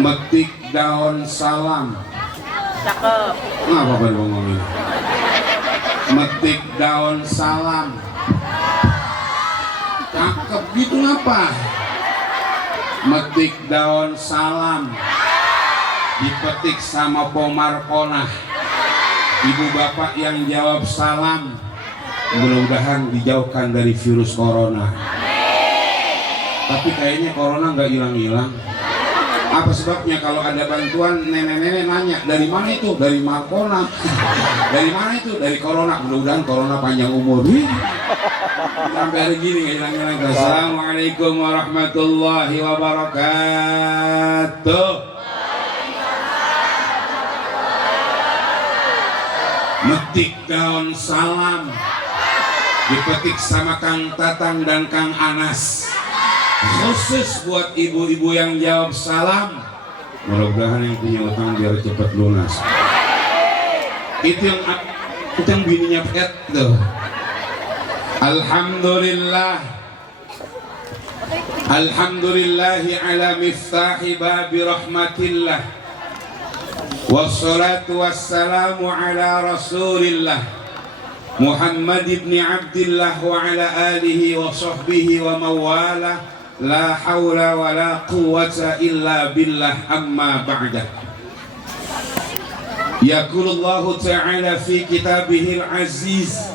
Metik daun salam. Cakep. Ngapa pada ngomongin? Metik daun salam. Cakep gitu ngapa? Metik daun salam. Dipetik sama Pomarkona. Ibu bapak yang jawab salam, mudah-mudahan dijauhkan dari virus corona. Tapi kayaknya corona nggak hilang-hilang. Apa sebabnya? Kalau ada bantuan, nenek-nenek nanya, dari mana itu? Dari Markona. Dari mana itu? Dari corona. Mudah-mudahan corona panjang umur. Sampai hari gini nggak hilang-hilang. Assalamualaikum warahmatullahi wabarakatuh. Metik daun salam, dipetik sama Kang Tatang dan Kang Anas, khusus buat ibu-ibu yang jawab salam. Mudah-mudahan yang punya utang biar cepat lunas. Itu yang bininya pet tuh. Alhamdulillah, alhamdulillahi ala miftahi babi rahmatillah. Wassalatu wassalamu ala rasulillah Muhammad ibn Abdillah wa ala alihi wa sahbihi wa mawala. La hawla wa la quwwata illa billah, amma ba'da. Yaqulullahu ta'ala fi kitabihil aziz,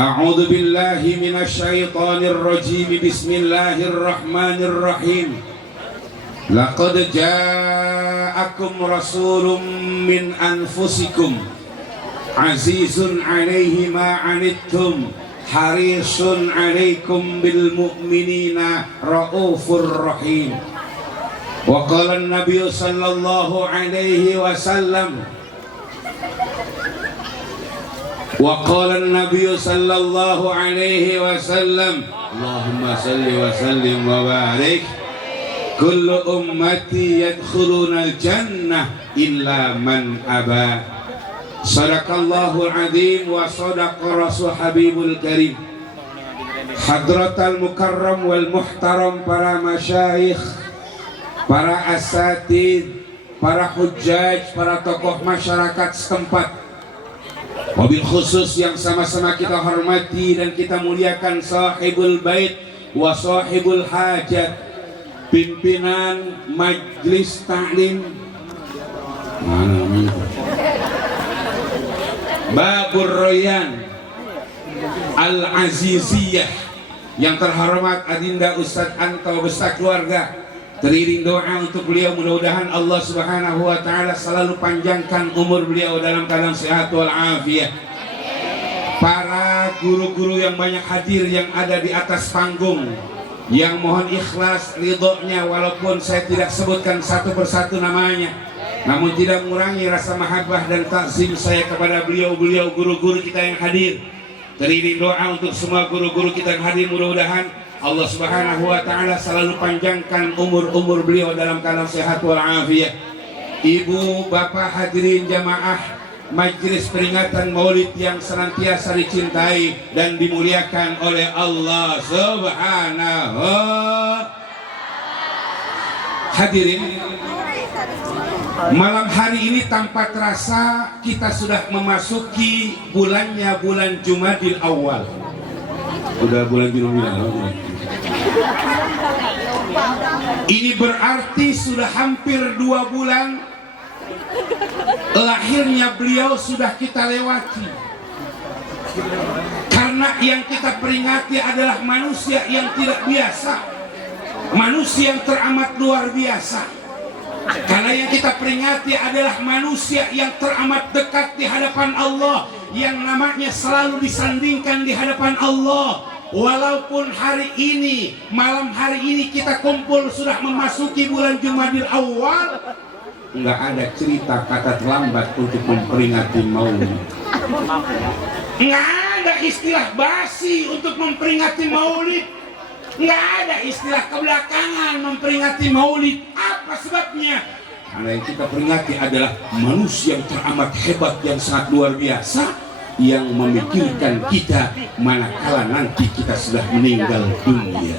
a'udhu billahi minasyaitanir rajim, bismillahirrahmanirrahim. Laqad ja'akum rasulun min anfusikum azizun 'alaihi ma 'anittum harisun 'alaikum bil mu'minina raufur rahim. Wa qala an-nabiy sallallahu alaihi wasallam, wa qala an-nabiy sallallahu alaihi wasallam, Allahumma salli wa sallim wa barik, kullu ummati yadkhuluna al-jannah illa man aba. Sadaqallahul azim wa sadaqa rasul habibul karim. Hadratal mukarram wal muhtaram, para masyayikh, para asatid, para hujjaj, para tokoh masyarakat setempat, wabil khusus yang sama-sama kita hormati dan kita muliakan sahibul bait wa sahibul hajat, pimpinan Majelis Taklim Babur Royan Al-Aziziyah, yang terhormat Adinda Ustadz Anto beserta keluarga. Teriring doa untuk beliau, mudah-mudahan Allah Subhanahu wa Ta'ala selalu panjangkan umur beliau dalam keadaan sehat walafiat. Para guru-guru yang banyak hadir yang ada di atas panggung, yang mohon ikhlas ridhonya walaupun saya tidak sebutkan satu persatu namanya, namun tidak mengurangi rasa mahabbah dan takzim saya kepada beliau-beliau guru-guru kita yang hadir. Teriring doa untuk semua guru-guru kita yang hadir, mudah-mudahan Allah Subhanahu wa Ta'ala selalu panjangkan umur-umur beliau dalam keadaan sehat walafiat. Ibu, bapak, hadirin jamaah Majelis peringatan Maulid yang senantiasa dicintai dan dimuliakan oleh Allah Subhanahu. Hadirin, malam hari ini tanpa terasa kita sudah memasuki bulannya bulan Jumadil Awal. Udah bulan Jumadil Awal. Ini berarti sudah hampir 2 bulan lahirnya beliau sudah kita lewati. Karena yang kita peringati adalah manusia yang tidak biasa, manusia yang teramat luar biasa. Karena yang kita peringati adalah manusia yang teramat dekat di hadapan Allah, yang namanya selalu disandingkan di hadapan Allah. Walaupun hari ini, malam hari ini kita kumpul sudah memasuki bulan Jumadil Awal, nggak ada cerita kata terlambat untuk memperingati Maulid. Nggak ada istilah basi untuk memperingati Maulid. Nggak ada istilah kebelakangan memperingati Maulid. Apa sebabnya? Karena yang kita peringati adalah manusia yang teramat hebat, yang sangat luar biasa, yang memikirkan kita manakala nanti kita sudah meninggal dunia.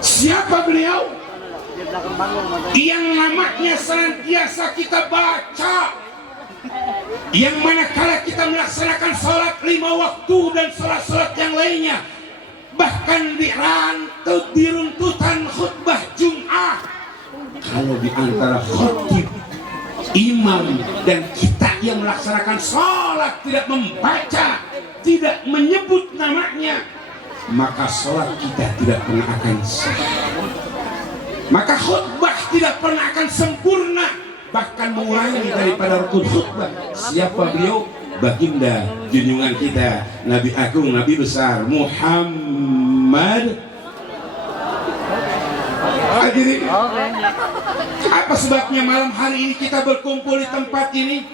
Siapa beliau? yang namanya senantiasa kita baca, yang manakala kita melaksanakan sholat 5 waktu dan sholat-sholat yang lainnya, bahkan di runtutan khutbah Jum'ah, kalau di antara khotib, imam dan kita yang melaksanakan sholat tidak membaca, tidak menyebut namanya, maka sholat kita tidak pernah akan sah, maka khutbah tidak pernah akan sempurna, bahkan mengurangi daripada rukun khutbah. Siapa beliau? Baginda junjungan kita, Nabi Agung, Nabi besar Muhammad. Hadirin, apa sebabnya malam hari ini kita berkumpul di tempat ini?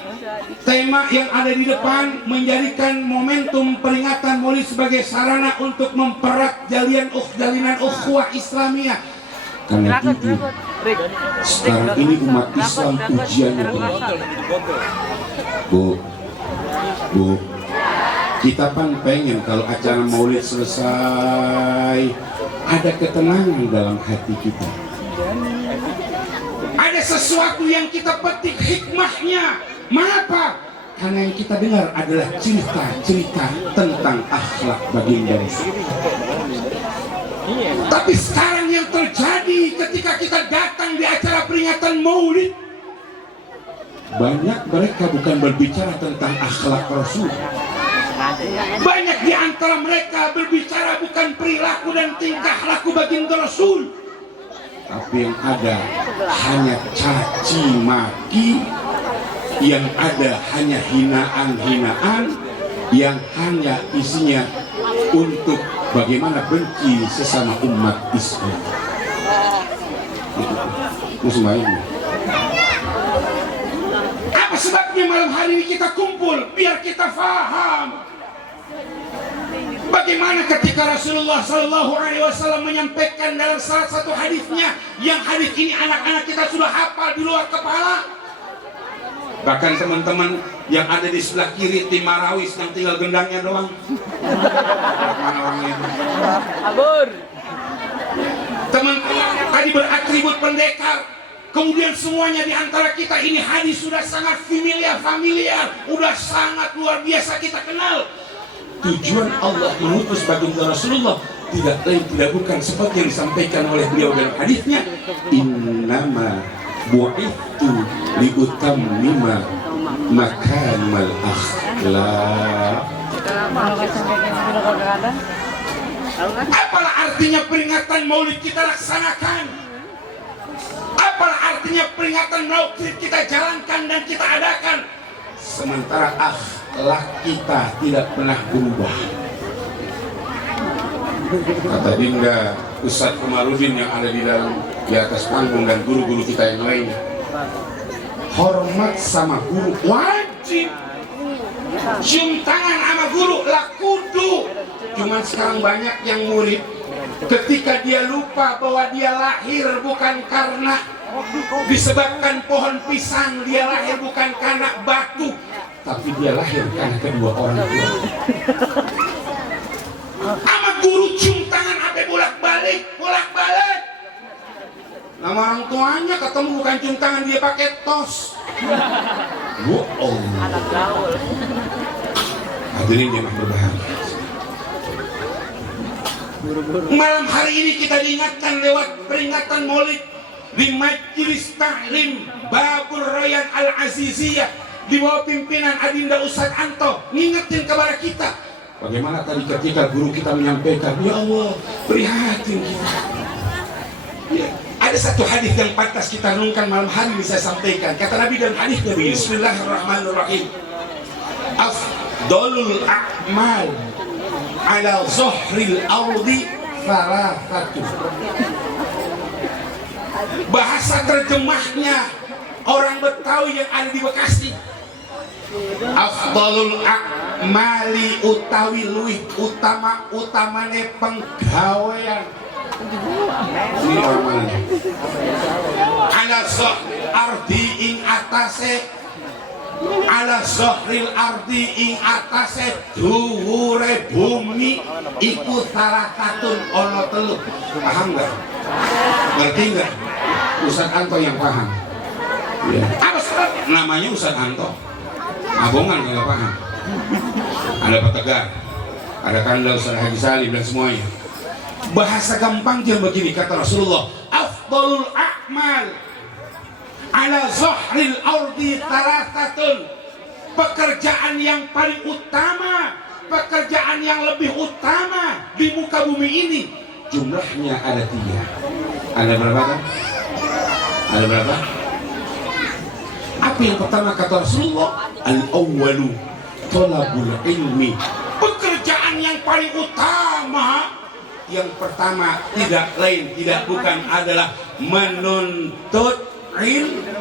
Tema yang ada di depan menjadikan momentum peringatan Maulid sebagai sarana untuk mempererat jalinan ukhuwah Islamiyah. Karena itu sekarang ini umat Islam ujiannya Bu, kita kan pengen kalau acara Maulid selesai ada ketenangan dalam hati kita, ada sesuatu yang kita petik hikmahnya. Mengapa? Karena yang kita dengar adalah cerita-cerita tentang akhlak baginda Rasul. Tapi sekarang yang terjadi ketika kita datang di acara peringatan Maulid, banyak mereka bukan berbicara tentang akhlak Rasul. Banyak di antara mereka berbicara bukan perilaku dan tingkah laku baginda Rasul, tapi yang ada hanya caci maki, yang ada hanya hinaan-hinaan, yang hanya isinya untuk bagaimana benci sesama umat Islam. Apa sebabnya malam hari ini kita kumpul? Biar kita faham bagaimana ketika Rasulullah SAW menyampaikan dalam salah satu hadisnya, yang hadis ini anak-anak kita sudah hafal di luar kepala. Bahkan teman-teman yang ada di sebelah kiri tim Marawis yang tinggal gendangnya doang. Mana orang itu? Teman-teman tadi beratribut pendekar. Kemudian semuanya di antara kita ini hadis sudah sangat familiar, udah sangat luar biasa kita kenal. Tujuan Allah mengutus baginda Rasulullah tidak lain tidak bukan seperti yang disampaikan oleh beliau dalam hadisnya, innama bu'ithu liutammima makarimal akhlaq. Apalah artinya peringatan Maulid kita laksanakan? Apalah artinya peringatan Maulid kita jalankan dan kita adakan, sementara akhlak kita tidak pernah berubah? Kata Dinda Ustadz Kamarudin yang ada di atas panggung dan guru-guru kita yang lainnya, hormat sama guru wajib, cium tangan sama guru lah kudu. Cuman sekarang banyak yang murid ketika dia lupa bahwa dia lahir bukan karena disebabkan pohon pisang, dia lahir bukan karena batu, tapi dia lahir karena kedua orang tua. Sama guru cium tangan sampai bolak-balik. Nama orang tuanya ketemu bukan cium tangan, dia pakai tos. Anak gaul. Hadirin yang berbahagia, malam hari ini kita diingatkan lewat peringatan Maulid di Majelis Tahlim Babur Rayyan Al-Aziziyah di bawah pimpinan Adinda Ustadz Anto, ngingetin kepada kita bagaimana tadi ketika guru kita menyampaikan, ya Allah prihatin kita. Ya, ada satu hadis yang pantas kita renungkan malam hari ini saya sampaikan. Kata Nabi dan hadisnya begini, Bismillahirrahmanirrahim, afdalul a'mal ala zuhril ardi thalathatu. Bahasa terjemahnya orang Betawi yang ada di Bekasi, afdalul a'mali utawi luwih utamane penggawean. Ini orang mana? Ala zuhril ardi ing atase, ala zuhril ardi ing atase dhuwure bumi iku salah satun ono telu. Paham nggak? Ngerti nggak? Ustadz Anto yang paham. Ya. Apa sebabnya? Namanya Ustadz Anto. Abongan nggak paham. Ada Pak Tegar, ada Kanda Ustadz Haji Salim dan semuanya. Bahasa gampang dia begini kata Rasulullah, afdalul a'mal ala zahril ardi thalathatun. Pekerjaan yang paling utama, pekerjaan yang lebih utama di muka bumi ini, jumlahnya ada 3. Ada berapa kan? Ada berapa? Apa yang pertama kata Rasulullah? Al-awwalu thalabul ilmi. Pekerjaan yang paling utama, yang pertama tidak lain tidak bukan adalah menuntut ilmu.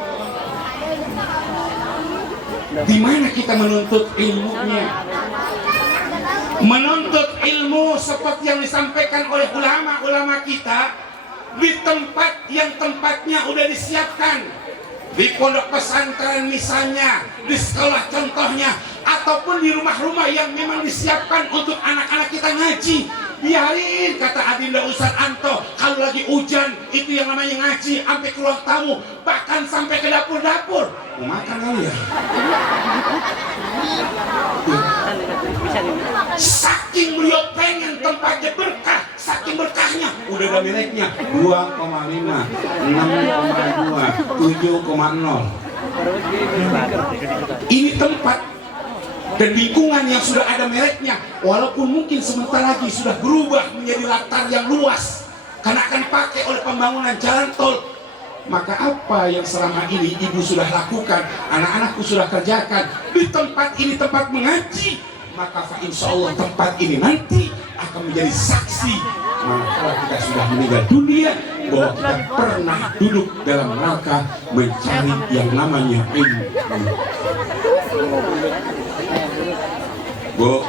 Di mana kita menuntut ilmunya? Menuntut ilmu seperti yang disampaikan oleh ulama-ulama kita di tempat yang tempatnya udah disiapkan, di pondok pesantren misalnya, di sekolah contohnya, ataupun di rumah-rumah yang memang disiapkan untuk anak-anak kita ngaji. Biarin kata Adinda Ustadz Anto, kalau lagi hujan itu yang namanya ngaji sampai ke ruang tamu, bahkan sampai ke dapur-dapur. Mau makan kali ya? Saking beliau pengen tempatnya berkah, saking berkahnya udah ada miliknya 2,5, 6,2, 7,0. Ini tempat dan lingkungan yang sudah ada mereknya, walaupun mungkin sebentar lagi sudah berubah menjadi latar yang luas karena akan pakai oleh pembangunan jalan tol. Maka apa yang selama ini ibu sudah lakukan, anak-anakku sudah kerjakan di tempat ini, tempat mengaji, maka insya Allah tempat ini nanti akan menjadi saksi kalau kita sudah meninggal dunia bahwa kita pernah duduk dalam rangka mencari yang namanya ilmu. Bu,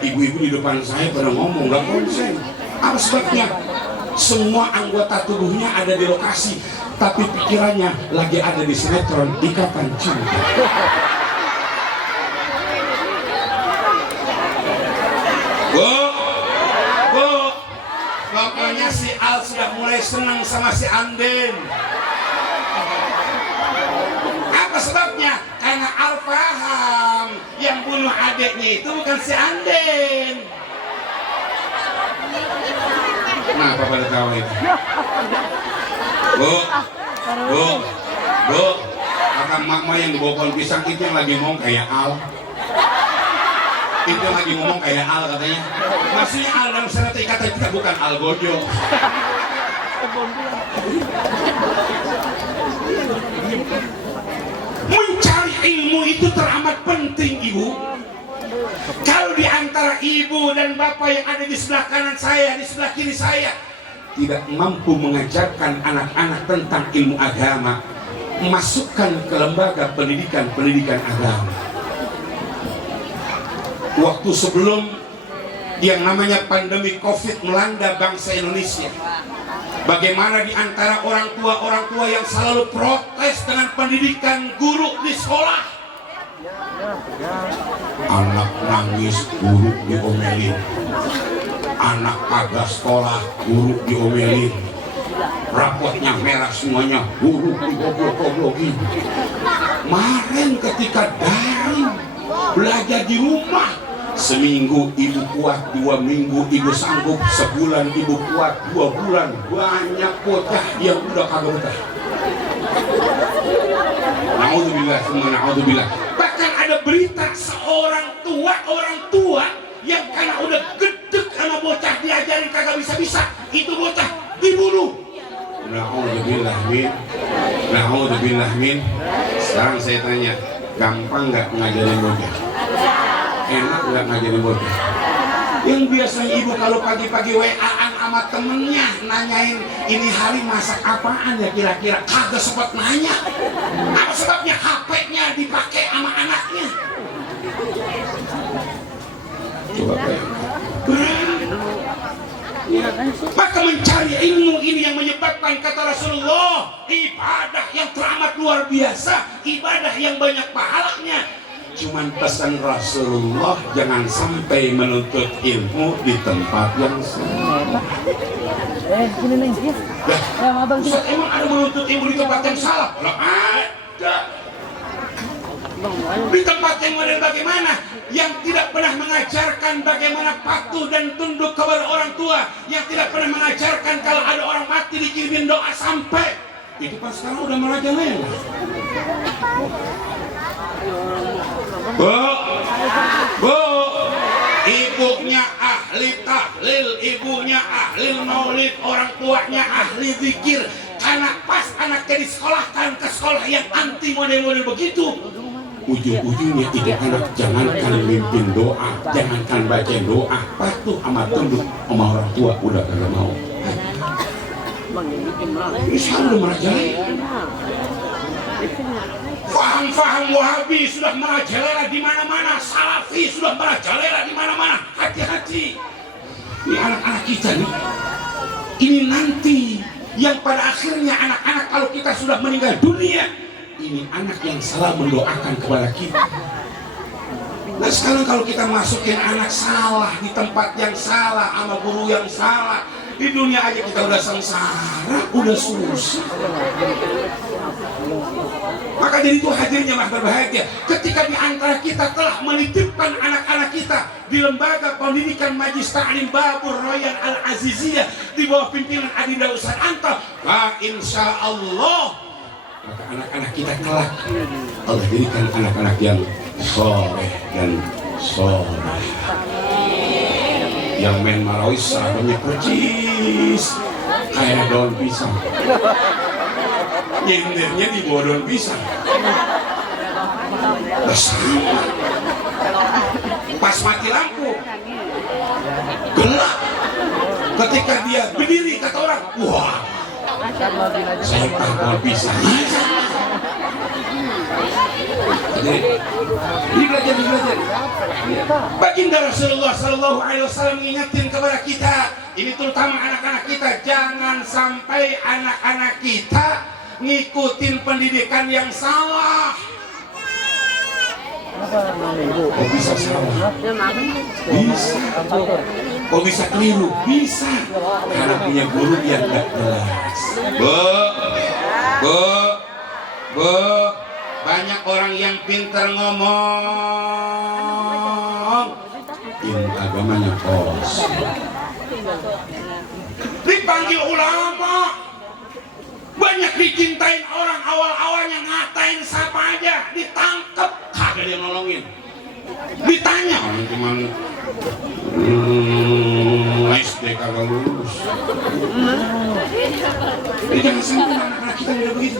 ibu-ibu di depan saya pada ngomong nggak konsen. Apa sebabnya? Semua anggota tubuhnya ada di lokasi, tapi pikirannya lagi ada di sinetron Ikatan Cinta. Bu, pokoknya si Al sudah mulai senang sama si Anden. Apa sebabnya? Karena Al paham yang bunuh adiknya itu bukan si Anden. Nah, apa pada tahu itu? Bu, kata mak-mak yang bawa pohon pisang itu yang lagi ngomong kayak Al. Itu yang lagi ngomong kayak Al katanya. Maksudnya Al dalam syarat ikatan kita bukan Al Gojo. Mencari ilmu itu teramat penting, Ibu. Kalau di antara ibu dan bapak yang ada di sebelah kanan saya, di sebelah kiri saya, tidak mampu mengajarkan anak-anak tentang ilmu agama, masukkan ke lembaga pendidikan agama. Waktu sebelum yang namanya pandemi COVID melanda bangsa Indonesia, bagaimana di antara orang tua yang selalu protes dengan pendidikan guru di sekolah. Anak nangis, guru diomelin. Anak kagak sekolah, guru diomelin. Rapotnya merah semuanya, guru digoblok-goblokin. Kemarin ketika daring belajar di rumah, seminggu ibu kuat, 2 minggu ibu sanggup, sebulan ibu kuat, 2 bulan banyak bocah yang udah kagak betah. Na'udzubillah, semua na'udzubillah. Bahkan ada berita seorang orang tua yang karena udah gedek sama bocah diajarin kagak bisa-bisa, itu bocah dibunuh. Na'udzubillah min. Sekarang saya tanya, gampang nggak ngajarin bocah? Enak nggak ngajarin bocah? Yang biasanya ibu kalau pagi-pagi WA-an sama temennya nanyain ini hari masak apaan ya kira-kira, kagak sempat nanya. Apa sebabnya? HP-nya dipakai sama anaknya. Coba maka mencari ilmu ini yang menyebabkan kata Rasulullah, ibadah yang teramat luar biasa, ibadah yang banyak pahalanya. cuman pesan Rasulullah jangan sampai menuntut ilmu di tempat yang salah. Sini nih, ya. Abang Ustaz, emang ada menuntut ilmu di tempat yang salah? Kalau ada. Di tempat yang model bagaimana? Yang tidak pernah mengajarkan bagaimana patuh dan tunduk kepada orang tua, yang tidak pernah mengajarkan kalau ada orang mati dikirimin doa sampai. Itu pas sekarang udah merajalela. Bu, ibunya ahli tahlil, ibunya ahli maulid, orang tuanya ahli zikir. Karena pas anaknya disekolahkan ke sekolah yang anti model-model begitu, ujung-ujungnya tidak anak jangankan mimpin doa, jangankan baca doa, patuh amat tunduk sama orang tua udah kagak mau. Ini selalu merajalela. Faham-faham Wahabi sudah merajalela di mana-mana, Salafi sudah merajalela di mana-mana. Hati-hati. Ini anak-anak kita nih. Ini nanti yang pada akhirnya anak-anak kalau kita sudah meninggal dunia, ini anak yang selalu mendoakan kepada kita. Nah sekarang kalau kita masukin anak salah di tempat yang salah sama guru yang salah, di dunia aja kita udah sengsara, udah susah. Maka dari itu hadirnya mah berbahagia ketika di antara kita telah menitipkan anak-anak kita di lembaga pendidikan Majlis Ta'lim Babur Royan Al-Aziziyah di bawah pimpinan Adinda Ustaz Anto. Nah, insya Allah maka anak-anak kita kelak Allah jadikan anak-anak yang soleh dan soleh, yang main marawis seragamnya percis kayak daun pisang, nyendernya di bawah daun pisang. Bersama pas mati lampu gelap, ketika dia berdiri kata orang, wah saya daun pisang. Ini belajar. Baginda Rasulullah Sallallahu Alaihi Wasallam mengingatkan kepada kita, ini terutama anak-anak kita, jangan sampai anak-anak kita ngikutin pendidikan yang salah. Kok bisa salah? Bisa. Kok bisa keliru? Bisa. Karena punya guru yang gak jelas. Bu, banyak orang yang pintar ngomong, ilmu agamanya kosong. Dipanggil ulama, banyak dicintain orang, awal-awalnya ngatain siapa aja, ditangkep, kagak dia nolongin. Ditanya orang cuman SD kagak lulus. Jadi jangan sampai anak-anak kita udah begitu.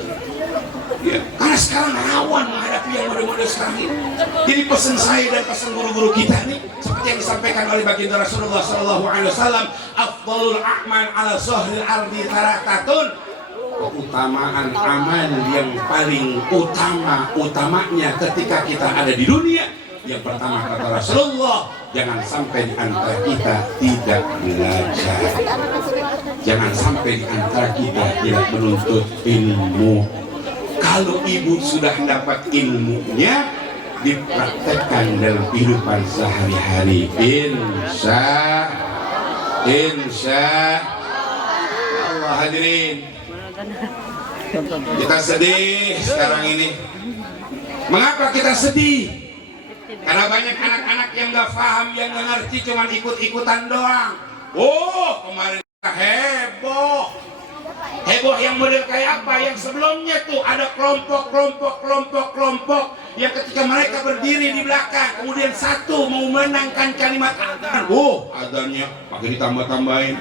Ya, karena sekarang rawan menghadapi yang model-model sekarang ini. Jadi pesan saya dan pesan guru-guru kita nih, seperti yang disampaikan oleh baginda Rasulullah Sallallahu Alaihi Wasallam, afdalul a'mal ala zahril ardi tarakatun. Keutamaan amal yang paling utamanya ketika kita ada di dunia, yang pertama kata Rasulullah, jangan sampai di antara kita tidak belajar, jangan sampai di antara kita tidak menuntut ilmu. Kalau ibu sudah dapat ilmunya, dipraktekkan dalam kehidupan sehari-hari. Insya Allah. Hadirin, kita sedih sekarang ini. Mengapa kita sedih? Karena banyak anak-anak yang gak paham, yang gak ngerti, cuma ikut-ikutan doang. Oh, kemarin heboh yang model kayak apa? Yang sebelumnya tuh ada kelompok yang ketika mereka berdiri di belakang, kemudian satu mau menangkan kalimat adzan. Oh, adzannya pakai ditambah-tambahin.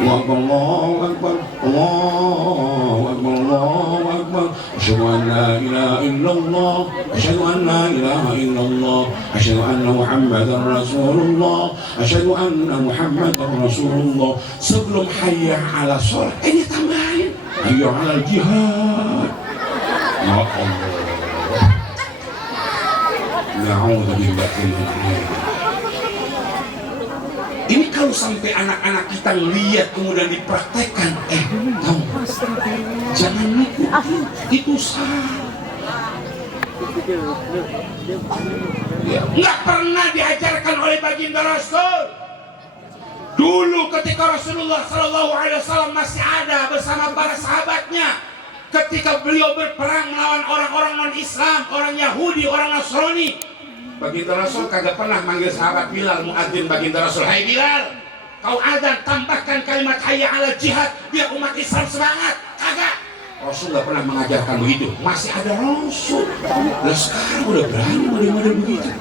Allahu Akbar, Allahu Akbar, Allahu Akbar. Asyhadu an la ilaha illallah, asyhadu an la ilaha illallah, asyhadu anna Muhammadar Rasulullah, asyhadu anna Muhammadar Rasulullah. Sebelum hayya 'ala shalah, ini tambahin hayya 'ala jihad. Ya Allah. Na'udzubillahi min dzalik. Ini kalau sampai anak-anak kita ngelihat kemudian dipraktekkan, kamu jangan ikut, itu salah. Ya, nggak pernah diajarkan oleh baginda Rasul. Dulu ketika Rasulullah Shallallahu Alaihi Wasallam masih ada bersama para sahabatnya, ketika beliau berperang melawan orang-orang non-Islam, orang Yahudi, orang Nasrani, baginda Rasul kagak pernah manggil sahabat Bilal, muadzin baginda Rasul, "Hai Bilal, kau adzan, tambahkan kalimat hayya ala jihad biar umat Islam semangat." Kagak. Rasul nggak pernah mengajarkan begitu. Masih ada Rasul. Lah sekarang udah berani model-model begitu.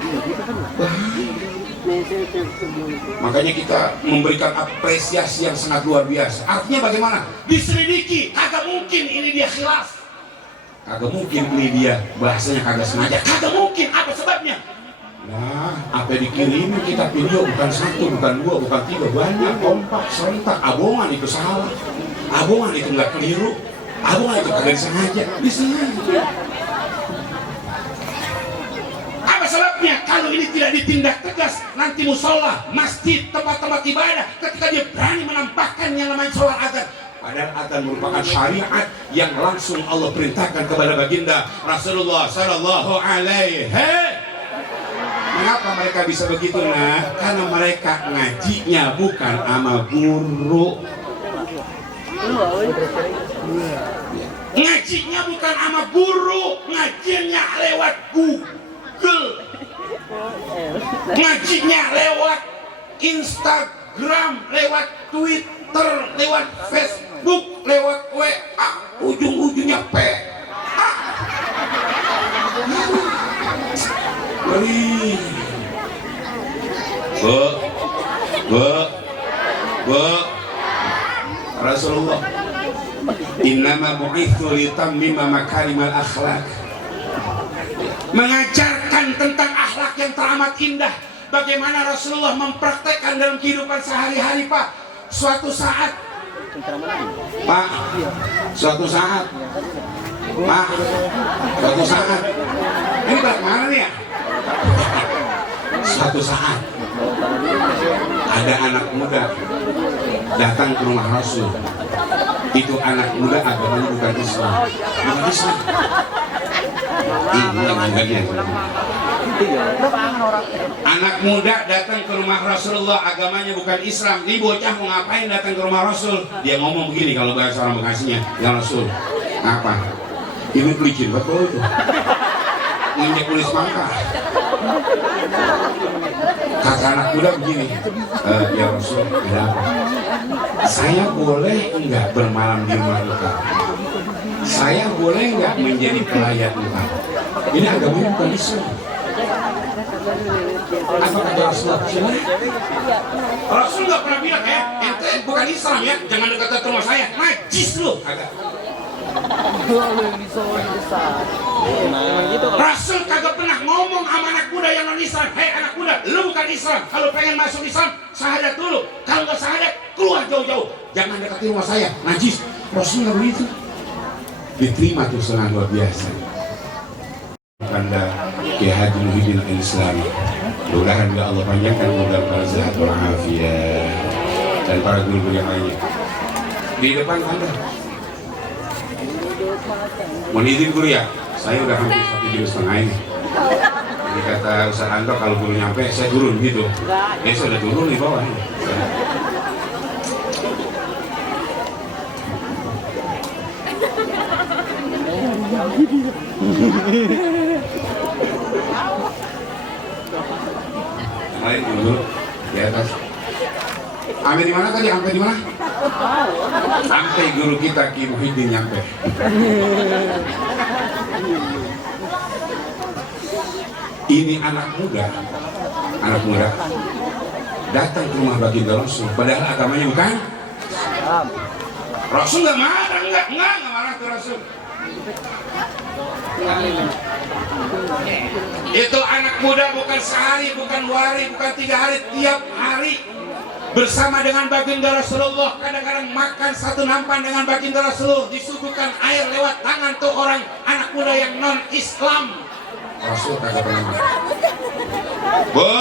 Makanya kita memberikan apresiasi yang sangat luar biasa. Artinya bagaimana? Diselidiki. Kagak mungkin ini dia khilaf. Kagak mungkin ini dia bahasanya kagak sengaja. Kagak mungkin. Apa sebabnya? Nah, apa dikirimin kita video bukan satu, bukan dua, bukan tiga, banyak, kompak, serentak. Abongan itu salah. Abongan itu nggak keliru. Abongan itu kagak disengaja. Disengaja. Apa sebabnya? Kalau ini tidak ditindak tegas, nanti musola, masjid, tempat-tempat ibadah, ketika dia berani menampakkan yang namanya sholat adzan, padahal adzan merupakan syariat yang langsung Allah perintahkan kepada baginda Rasulullah Sallallahu Alaihi. Mengapa mereka bisa begitu? Nah, karena mereka ngajinya bukan sama guru. Ngajinya bukan sama guru, ngajinya lewat Google, ngajinya lewat Instagram, lewat Twitter, lewat Facebook, lewat WA, ujung-ujungnya PA. Bu, Rasulullah, innama bu'itsu litammima makarimal akhlak, mengajarkan tentang akhlak yang teramat indah. Bagaimana Rasulullah mempraktekkan dalam kehidupan sehari-hari, Pak. Suatu saat, Pak, suatu saat, ini balik mana nih ya? Suatu saat ada anak muda datang ke rumah Rasul. Itu anak muda agamanya bukan Islam. Bukan Islam. Ini yang anggapnya. Anak muda datang ke rumah Rasulullah, agamanya bukan Islam. Ini bocah mau ngapain datang ke rumah Rasul? Dia ngomong begini kalau bahasa orang Bekasinya, "Ya Rasul, apa? Ini pelicin betul itu. Nginjek kulit semangka." Kata anak muda begini, "Ya Rasul, kenapa? Saya boleh enggak bermalam di rumah engkau? Saya boleh enggak menjadi pelayan engkau? Ini agamanya bukan Islam." Apa kata Rasulullah? Rasul nggak pernah bilang, ente bukan Islam ya, jangan dekat ke rumah saya, najis lu. Agak. Rasul kagak pernah ngomong sama anak muda yang non Islam, "Hei anak muda, lu bukan Islam. Kalau pengen masuk Islam, syahadat dulu. Kalau nggak syahadat, keluar jauh-jauh. Jangan dekat rumah saya, najis." Rasul nggak begitu. Diterima tuh sangat luar biasa. Anda Kiai Haji Muhyiddin Al-Islami, mudah-mudahan Allah panjangkan umur para sehat walafiat dan para guru yang lainnya. Di depan Anda, mohon izin guru ya, saya udah hampir 1,5 jam ini. Jadi kata Ustaz Anto kalau guru nyampe saya turun gitu. Ya saya udah turun di bawah. Lain dulu di atas. Sampai di mana tadi? Sampai di mana? Sampai guru kita Ki Muhyiddin nyampe. Ini anak muda datang ke rumah baginda Rasul, padahal agamanya bukan. Rasul nggak marah, nggak marah ke Rasul. Itu anak muda bukan sehari, bukan 2 hari, bukan 3 hari, tiap hari bersama dengan baginda Rasulullah. Kadang-kadang makan satu nampan dengan baginda Rasulullah, disuguhkan air lewat tangan tuh orang anak muda yang non Islam. Rasul kagak pernah makan. Bu,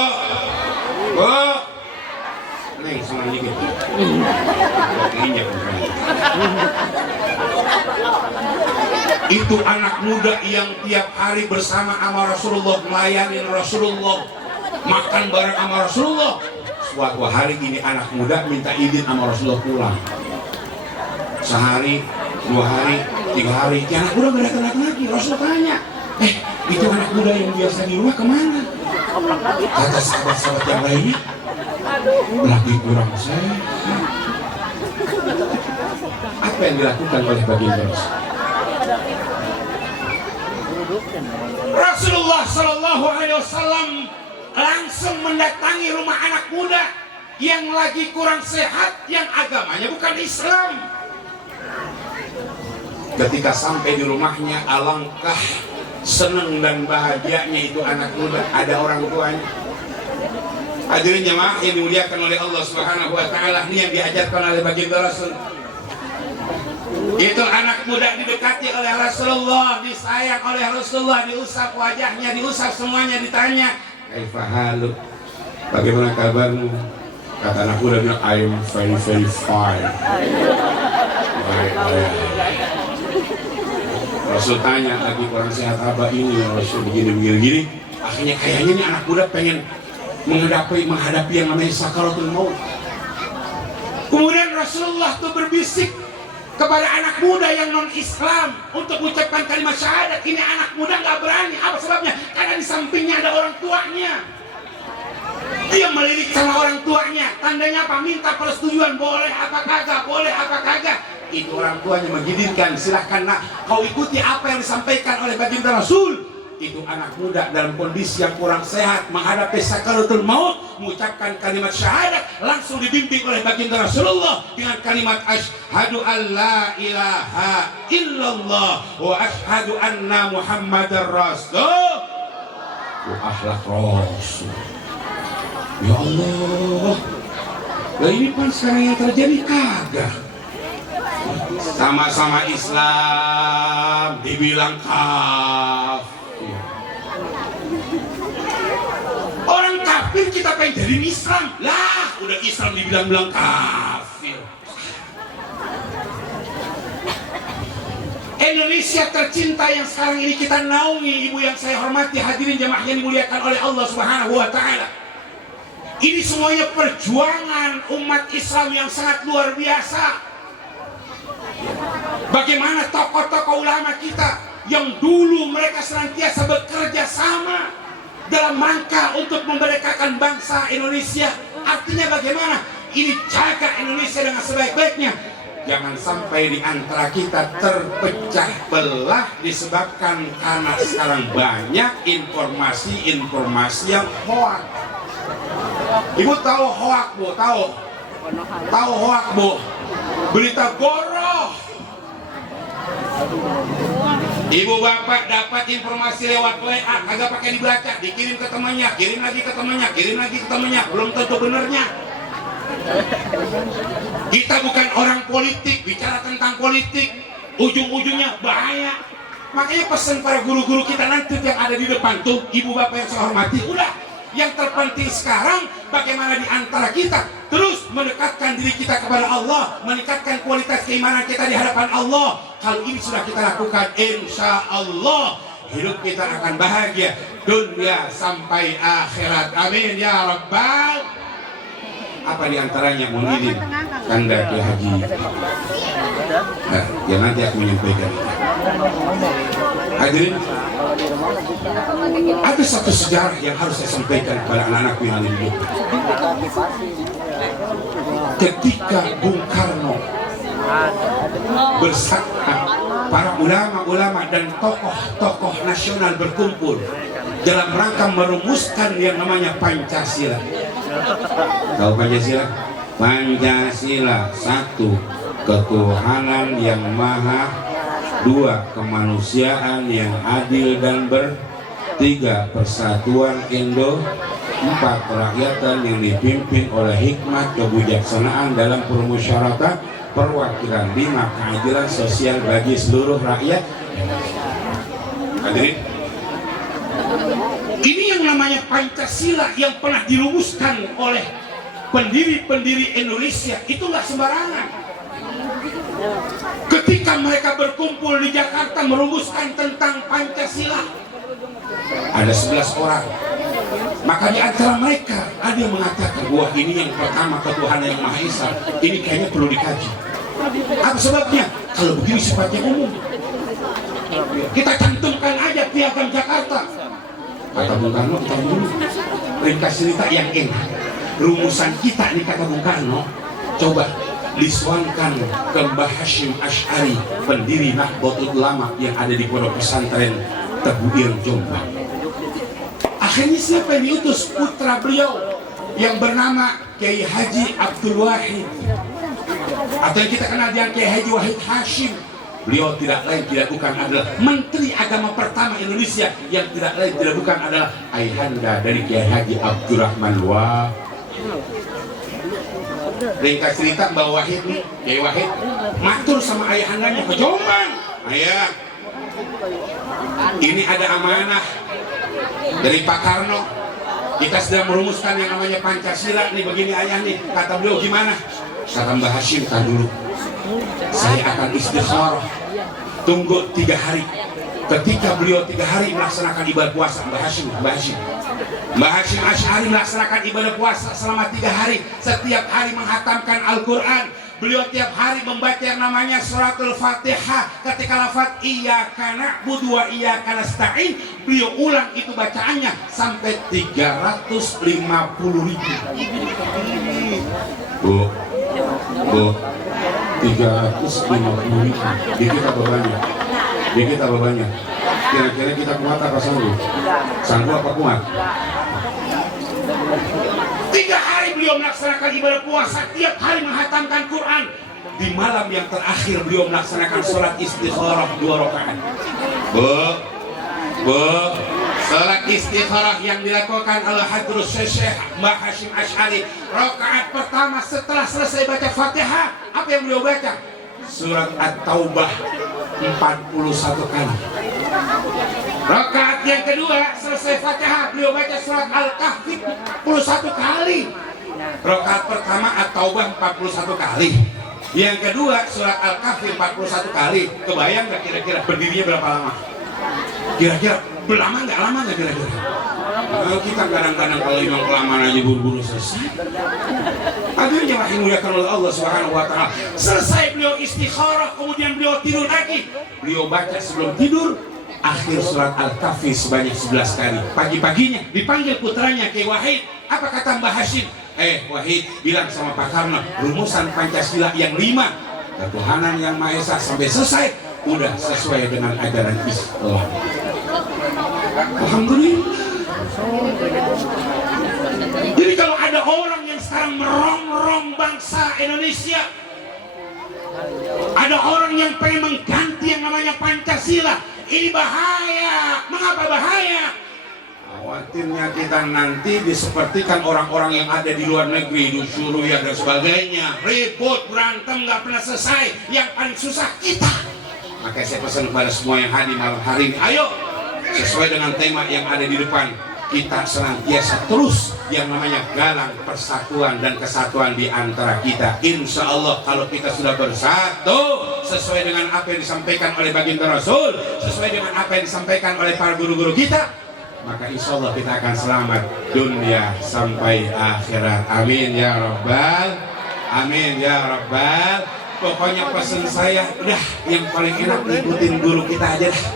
neng sama dikit. Injak bukan. Itu anak muda yang tiap hari bersama sama Rasulullah, melayani Rasulullah, makan bareng sama Rasulullah. Suatu hari ini anak muda minta izin sama Rasulullah pulang. Sehari, 2 hari, 3 hari, anak muda gak datang lagi. Rasulullah tanya, itu anak muda yang biasa di rumah kemana? Kata sahabat-sahabat yang lainnya, lagi kurang sehat. Apa yang dilakukan oleh baginda Rasul? Rasulullah Shallallahu Alaihi Wasallam langsung mendatangi rumah anak muda yang lagi kurang sehat, yang agamanya bukan Islam. Ketika sampai di rumahnya, alangkah senang dan bahagianya itu anak muda, ada orang tuanya. Hadirin jemaah yang dimuliakan oleh Allah Subhanahu Wa Taala, ini yang diajarkan oleh baginda Rasul. Itu anak muda didekati oleh Rasulullah, disayang oleh Rasulullah, diusap wajahnya, diusap semuanya, ditanya, "Kaifahalu? Bagaimana kabarmu?" Kata anak muda bilang, "I am very very fine." Rasul tanya lagi, "Orang sehat apa ini?" Rasul begini. Akhirnya kayaknya nih anak muda pengen menghadapi yang namanya sakaratul maut. Kemudian Rasulullah tuh berbisik kepada anak muda yang non-Islam untuk mengucapkan kalimat syahadat. Ini anak muda nggak berani. Apa sebabnya? Karena di sampingnya ada orang tuanya. Dia melirik sama orang tuanya. Tandanya apa? Minta persetujuan. Boleh apa kagak? Boleh apa kagak? Itu orang tuanya mengizinkan. Silahkan nak, kau ikuti apa yang disampaikan oleh baginda Rasul. Itu anak muda dalam kondisi yang kurang sehat menghadapi sakaratul maut, mengucapkan kalimat syahadat, langsung dibimbing oleh baginda Rasulullah dengan kalimat asyhadu an la ilaha illallah wa asyhadu anna muhammadar rasul wa akhlak rasul. Ya Allah, lah ini kan sekarang yang terjadi kagak. Sama-sama Islam dibilang kafir. Orang kafir kita pengen jadi Islam, lah udah Islam dibilang-bilang kafir. Indonesia tercinta yang sekarang ini kita naungi, ibu yang saya hormati, hadirin jemaah yang dimuliakan oleh Allah Subhanahu Wa Taala. Ini semuanya perjuangan umat Islam yang sangat luar biasa. Bagaimana tokoh-tokoh ulama kita yang dulu mereka senantiasa bekerja sama dalam rangka untuk memerdekakan bangsa Indonesia. Artinya bagaimana? Ini jaga Indonesia dengan sebaik-baiknya. Jangan sampai di antara kita terpecah belah disebabkan karena sekarang banyak informasi yang hoak. Ibu tahu hoak, Bu? Tahu hoak, Bu? Berita goroh. Ibu bapak dapat informasi lewat WA, kagak pakai dibaca, dikirim ke temannya, kirim lagi ke temannya, belum tentu benernya. Kita bukan orang politik, bicara tentang politik, ujung-ujungnya bahaya. Makanya pesan para guru-guru kita nanti yang ada di depan tuh, ibu bapak yang saya hormati, udah, yang terpenting sekarang bagaimana di antara kita terus mendekatkan diri kita kepada Allah, meningkatkan kualitas keimanan kita di hadapan Allah. Kalau ini sudah kita lakukan, insya Allah hidup kita akan bahagia dunia sampai akhirat. Amin ya rabbal. Apa diantaranya mengirim tanda ke haji? Nah, ya nanti aku menyampaikan. Hadirin, ada satu sejarah yang harus saya sampaikan kepada anak-anakku yang ada di luar. Ketika Bung Karno bersama para ulama-ulama dan tokoh-tokoh nasional berkumpul dalam rangka merumuskan yang namanya Pancasila. Tahu Pancasila? Pancasila, 1. Ketuhanan yang maha, 2. Kemanusiaan yang adil dan 3. Persatuan Indo, 4. Kerakyatan yang dipimpin oleh hikmat kebijaksanaan dalam permusyawaratan perwakilan, 5. Keadilan sosial bagi seluruh rakyat. Hadirin, ini yang namanya Pancasila yang pernah dirumuskan oleh pendiri-pendiri Indonesia. Itu nggak sembarangan. Ketika mereka berkumpul di Jakarta merumuskan tentang Pancasila. Ada 11 orang. Maka di antara mereka ada yang mengatakan, wah ini yang pertama ketuhanan yang Maha Esa, ini kayaknya perlu dikaji. Apa sebabnya? Kalau begini sifatnya umum, kita cantumkan aja Piagam Jakarta. Kata Bung Karno, kita dulu ringkas cerita yang enak. Rumusan kita nih kata Bung Karno, coba disuangkan ke Mbah Hashim Asy'ari, pendiri Nahdlatul Ulama yang ada di Pondok Pesantren Tebu Ireng Jombang. Akhirnya siapa yang diutus? Putra beliau yang bernama Kiai Haji Abdul Wahid, atau yang kita kenal dengan Kiai Haji Wahid Hashim. Beliau tidak lain tidak bukan adalah Menteri Agama pertama Indonesia, yang tidak lain tidak bukan adalah ayahanda dari Kiai Haji Abdurrahman Wahid. Ringkas cerita Mbak Wahid nih, Kiai Wahid matur sama ayahandanya ke Jombang. Ayah, ini ada amanah dari Pak Karno, kita sedang merumuskan yang namanya Pancasila nih, begini ayah nih. Kata beliau gimana? Kata Mbah Hashim, kan dulu saya akan istikharah, tunggu 3 hari. Ketika beliau 3 hari melaksanakan ibadah puasa, Mbah Hashim Asy'ari melaksanakan ibadah puasa selama 3 hari, setiap hari menghatamkan Al-Quran. Beliau tiap hari membaca yang namanya suratul Fatihah. Ketika lafaz iyyaka na'budu wa iyyaka nasta'in, beliau ulang itu bacaannya sampai 350.000. Bu, 350.000. Dikit apa banyak? Dikit apa banyak? Kira-kira kita kuat apa sanggup? Sanggup apa kuat? 3 hari beliau melaksanakan ibadah puasa, tiap hari menghatamkan Quran. Di malam yang terakhir beliau melaksanakan sholat istikharah 2 rakaat. Sholat istikharah yang dilakukan oleh Hadrus Syekh Mbah Hashim Asy'ari. Rakaat pertama setelah selesai baca Fatihah, apa yang beliau baca? Surat At-Taubah 41 kali. Rakaat yang kedua selesai Fatihah, beliau baca surat Al-Kahfi 41 kali. Rakaat pertama At-Taubah 41 kali. Yang kedua surat Al-Kahfi 41 kali. Kebayang nggak kira-kira berdirinya berapa lama? Kira-kira lama nggak kira-kira? Kalau kita kadang-kadang kalau imam kelamaan aja buru-buru selesai. Akhirnya rahimullahi oleh Allah Subhanahu wa taala. Selesai beliau istikharah, kemudian beliau tidur lagi. Beliau baca sebelum tidur akhir surat Al-Kahfi sebanyak 11 kali. Pagi-paginya dipanggil putranya Kiai Wahid. Apa kata Mbah Hashim? Wahid, bilang sama Pak Karno, rumusan Pancasila yang 5, ketuhanan yang Maha Esa sampai selesai, udah sesuai dengan ajaran Islam. Alhamdulillah. Jadi kalau ada orang yang sekarang merongrong bangsa Indonesia, ada orang yang pengen mengganti yang namanya Pancasila, ini bahaya. Mengapa bahaya? Khawatirnya kita nanti disepertikan orang-orang yang ada di luar negeri, di Suriah dan sebagainya, ribut, berantem, nggak pernah selesai. Yang paling susah kita. Maka saya pesan kepada semua yang hadir malam hari ini, ayo sesuai dengan tema yang ada di depan, kita senantiasa terus yang namanya galang persatuan dan kesatuan di antara kita. Insya Allah kalau kita sudah bersatu sesuai dengan apa yang disampaikan oleh baginda Rasul, sesuai dengan apa yang disampaikan oleh para guru-guru kita, maka insya Allah kita akan selamat dunia sampai akhirat. Amin ya Rabbal, amin ya Rabbal. Pokoknya pesan saya, udah yang paling enak ikutin guru kita aja dah.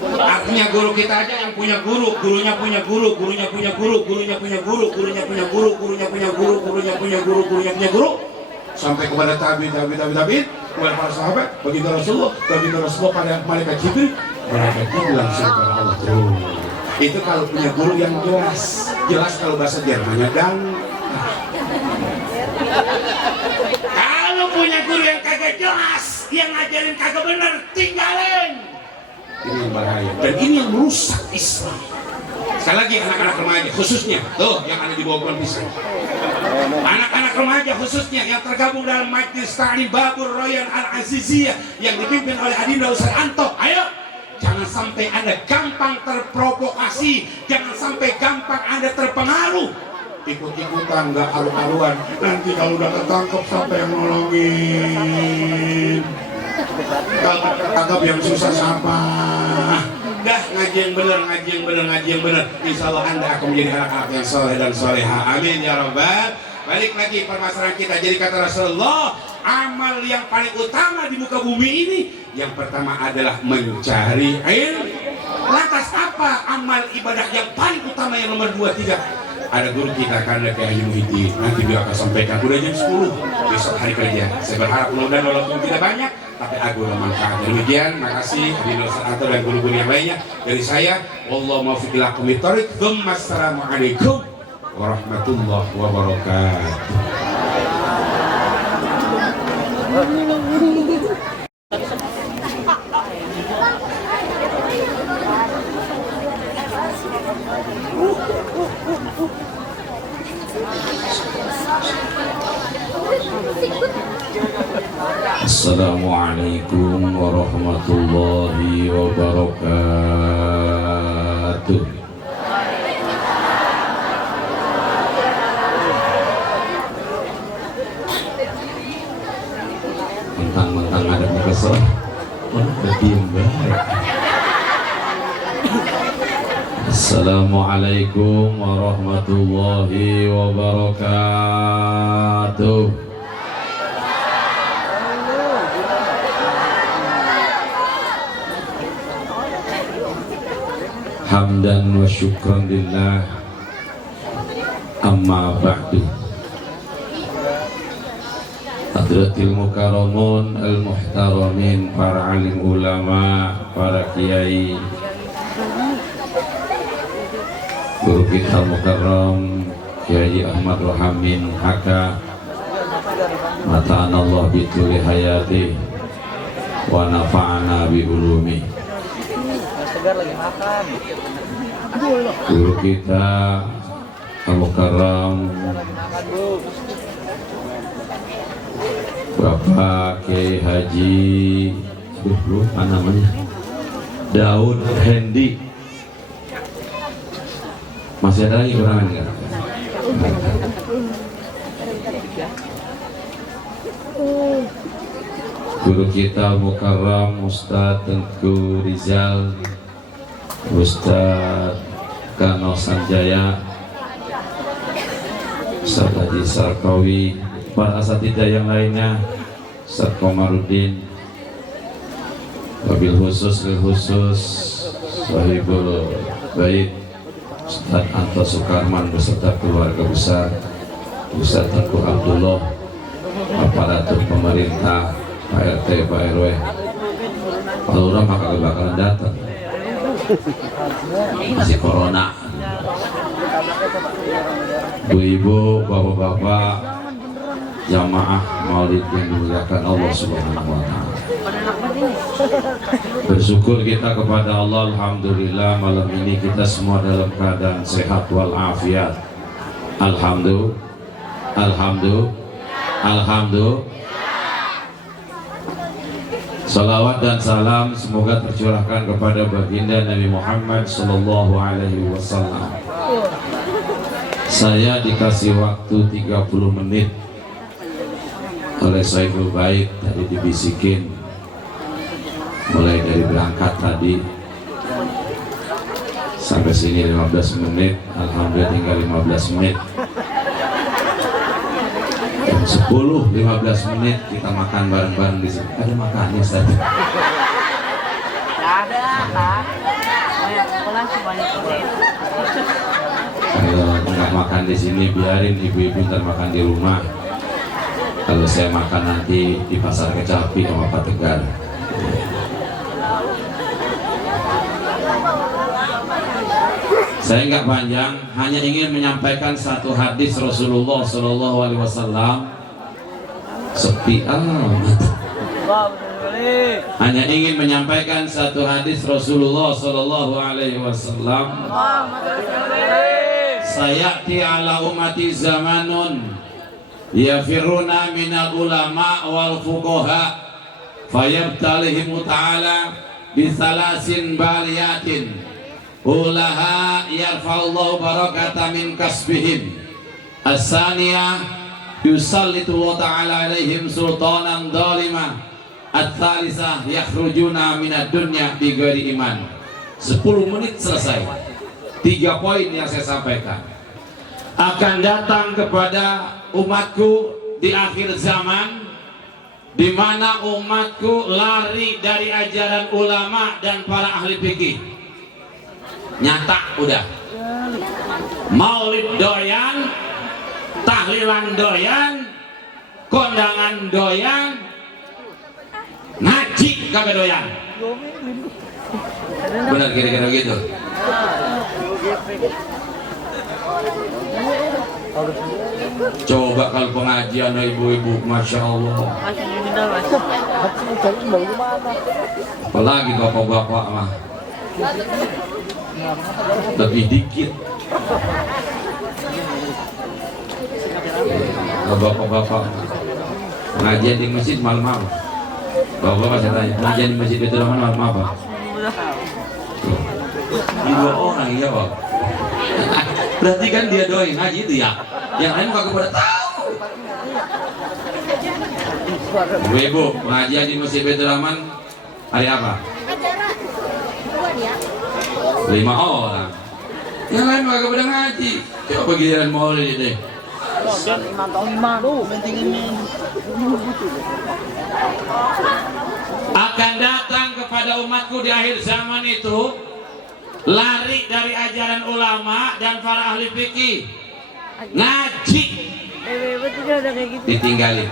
Artinya guru kita aja yang punya guru, gurunya punya guru, gurunya punya guru, gurunya punya guru, gurunya punya guru, gurunya punya guru, gurunya punya guru, gurunya punya guru, sampai kepada tabi'in, kepada para sahabat, baginda Rasulullah pada malaikat Jibril, malaikatnya langsung kepada Allah. Itu kalau punya guru yang jelas kalau bahasa Jermannya dan kalau punya guru yang kagak jelas, yang ngajarin kagak bener, tinggalin. Ini yang bahaya dan ini yang merusak Islam. Sekali lagi anak-anak remaja khususnya tuh yang ada di bawah pohon pisang, anak-anak remaja khususnya yang tergabung dalam Majelis Ta'lim Babur Royan Al-Aziziyah yang dipimpin oleh Adinda Ustaz Anto, ayo jangan sampai Anda gampang terprovokasi, jangan sampai gampang Anda terpengaruh ikut-ikutan, nggak haru-haruan. Nanti kalau udah ketangkep siapa yang nolongin? Kalau anggap yang susah sampah. Dah ngaji yang benar. Insya Allah Anda akan menjadi anak-anak yang soleh dan soleha. Amin ya Rabbal. Balik lagi permasalahan kita. Jadi kata Rasulullah, amal yang paling utama di muka bumi ini, yang pertama adalah mencari ilmu. Lantas apa amal ibadah yang paling utama yang nomor 2, 3? Ada guru kita karena Kiai Muhyiddin, nanti beliau akan sampaikan. Udah jam 10 besok hari kerja. Saya berharap mudah-mudahan walaupun tidak banyak, tapi aku bermanfaat. Demikian, makasih Adinur Sananto dan guru-guru yang lainnya. Dari saya, wallahu muwaffiq ila aqwamit thoriq. Assalamualaikum warahmatullahi wabarakatuh. Assalamualaikum warahmatullahi wabarakatuh. Mentang-mentang ada kesel, berdiam baik. Assalamualaikum warahmatullahi wabarakatuh. Hamdan wa syukran lillah, amma ba'du. Hadratil mukarramun al-muhtaramin, para alim ulama, para kiai, guru kita mukarram Kiai Ahmad Rohamin Haka, mata'an Allah bituli hayati wa nafa'ana bi ulumi. Guru kita Al-Mukarram Bapak Kiai Haji lupa namanya, Daud Hendi. Masih ada lagi kurangan enggak? Guru kita Mukarram Ustadz Tengku Rizal, Ustadz Kano Sanjaya, Ustadz Haji Sarkawi, para asatidzah yang lainnya, Ustadz Komarudin, wabil khusus Sahibul Bait Ustadz Anto Sukarman beserta keluarga besar, Ustadz Tengku Abdullah, aparatur pemerintah, Pak RT, Pak RW, Pak Lurah maka bakalan datang. Masih corona. Bu-ibu, bapak-bapak, jamaah maulid yang dimuliakan Allah Subhanahu wa Ta'ala. Bersyukur kita kepada Allah, alhamdulillah malam ini kita semua dalam keadaan sehat walafiat. Alhamdulillah. Salawat dan salam semoga tercurahkan kepada baginda Nabi Muhammad sallallahu alaihi wasallam. Saya dikasih waktu 30 menit oleh Saiful Bait, tadi dibisikin mulai dari berangkat tadi sampai sini 15 menit. Alhamdulillah tinggal 15 menit. 10-15 menit kita makan bareng-bareng di sini. Ada makannya Ustaz? Ada, Pak. Kalau nggak makan di sini biarin ibu-ibu ntar makan di rumah. Kalau saya makan nanti di Pasar Kecapi sama Pak Tegar. Saya nggak panjang, hanya ingin menyampaikan satu hadis Rasulullah Shallallahu Alaihi Wasallam. Sepi amat. Hanya ingin menyampaikan satu hadis Rasulullah Shallallahu Alaihi Wasallam. Sayati ala umati zamanun yafiruna minal ulama wal fuqaha fayabtalihim ta'ala bisalasin baliyatin ulaha yarfa'allahu barakata min kasbihim as-saniyah yusallitu Allah ta'ala alaihim sultanan dalima At-thalitsah yakhrujuna minad dunya bighairi iman. 10 menit selesai. 3 poin yang saya sampaikan. Akan datang kepada umatku di akhir zaman, di mana umatku lari dari ajaran ulama dan para ahli fikih. Nyata udah. Maulid doyan, tahlilan doyan, kondangan doyan, ngaji kagak doyan. Benar kira-kira gitu. Coba kalau pengajian ibu-ibu, masya Allah. Apalagi bapak-bapak mah lebih dikit. Bapak-bapak pengajian di masjid malam apa? Bapak saya tanya, pengajian di masjid Baitur Rahman malam apa? Di 2 orang iya Pak. Berarti kan dia doain ngaji itu ya. Yang lain kagak pada tahu. Ibu, pengajian di masjid Baitur Rahman hari apa? 5 orang. Yang lain kagak pada ngaji. Coba giliran maulid deh. Akan datang kepada umatku di akhir zaman itu, lari dari ajaran ulama dan para ahli fikih, ngaji ditinggalin.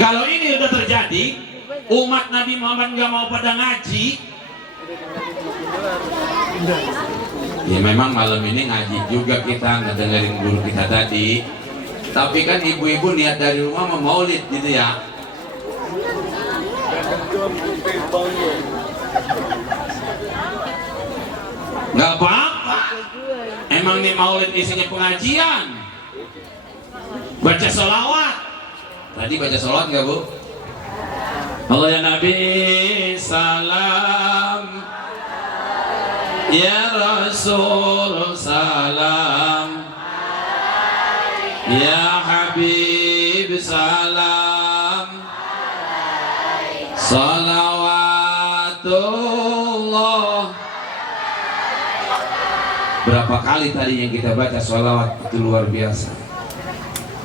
Kalau ini udah terjadi, umat Nabi Muhammad nggak mau pada ngaji, ya memang malam ini ngaji juga kita ngedengerin guru kita tadi. Tapi kan ibu-ibu niat dari rumah mau maulid gitu ya. Nggak apa-apa. Emang nih maulid isinya pengajian, baca sholawat. Tadi baca sholawat nggak Bu? Allah ya Nabi salam, ya Rasul salam, ya Habib salam, salawatullah. Berapa kali tadi yang kita baca sholawat itu luar biasa.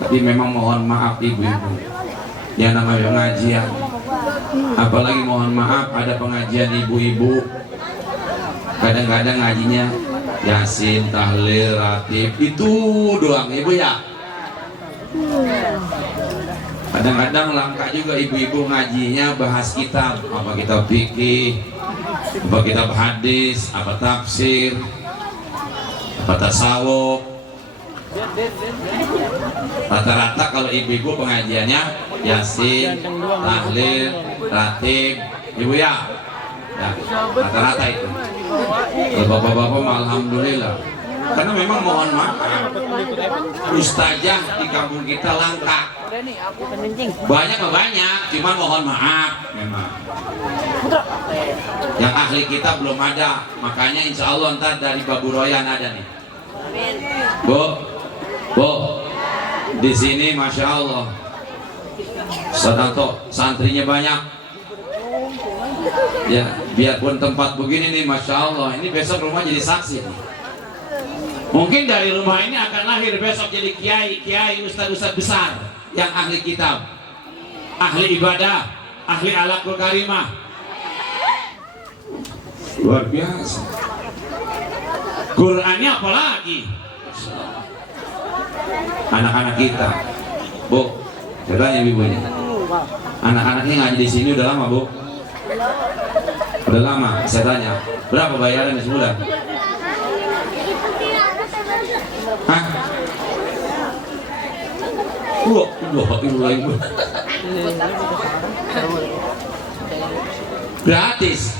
Tapi memang mohon maaf ibu-ibu, yang namanya pengajian, apalagi mohon maaf ada pengajian ibu-ibu, kadang-kadang ngajinya Yasin, tahlil, ratib, itu doang ibu ya. Kadang-kadang langka juga ibu-ibu ngajinya bahas kitab, apa kitab fikih, apa kitab hadis, apa tafsir, apa tasawuf. Rata-rata kalau ibu-ibu pengajiannya Yasin, tahlil, ratib, ibu ya. Ya, rata-rata itu. Bapak-bapak alhamdulillah. Karena memang mohon maaf, ustazah di kampung kita langka. Banyak, cuma mohon maaf memang. Yang ahli kita belum ada, makanya insya Allah ntar dari Babu Royan ada nih. Bu, di sini masya Allah, Sadanto santrinya banyak. Ya, biarpun tempat begini nih, masya Allah, ini besok rumah jadi saksi nih. Mungkin dari rumah ini akan lahir besok jadi kiai, ustadz besar yang ahli kitab, ahli ibadah, ahli akhlakul karimah. Luar biasa. Qurannya apalagi? Anak-anak kita, Bu, saya tanya ibunya, anak-anaknya ngaji di sini udah lama, Bu? Udah lama. Saya tanya, berapa bayarannya sebulan? Hah? Gratis.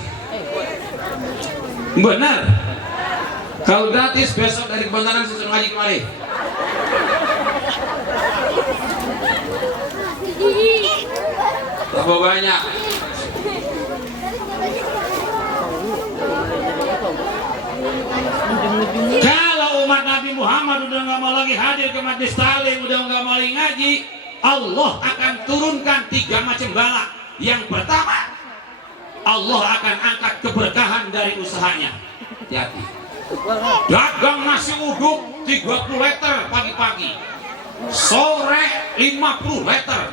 Benar. Kalau gratis besok dari kebantaran saya suruh ngaji kemari. Tambah banyak. Kalau umat Nabi Muhammad udah nggak mau lagi hadir ke majlis taklim, udah nggak mau lagi ngaji, Allah akan turunkan 3 macam bala. Yang pertama, Allah akan angkat keberkahan dari usahanya. Hati-hati. Dagang nasi uduk 30 liter pagi-pagi, sore 50 liter.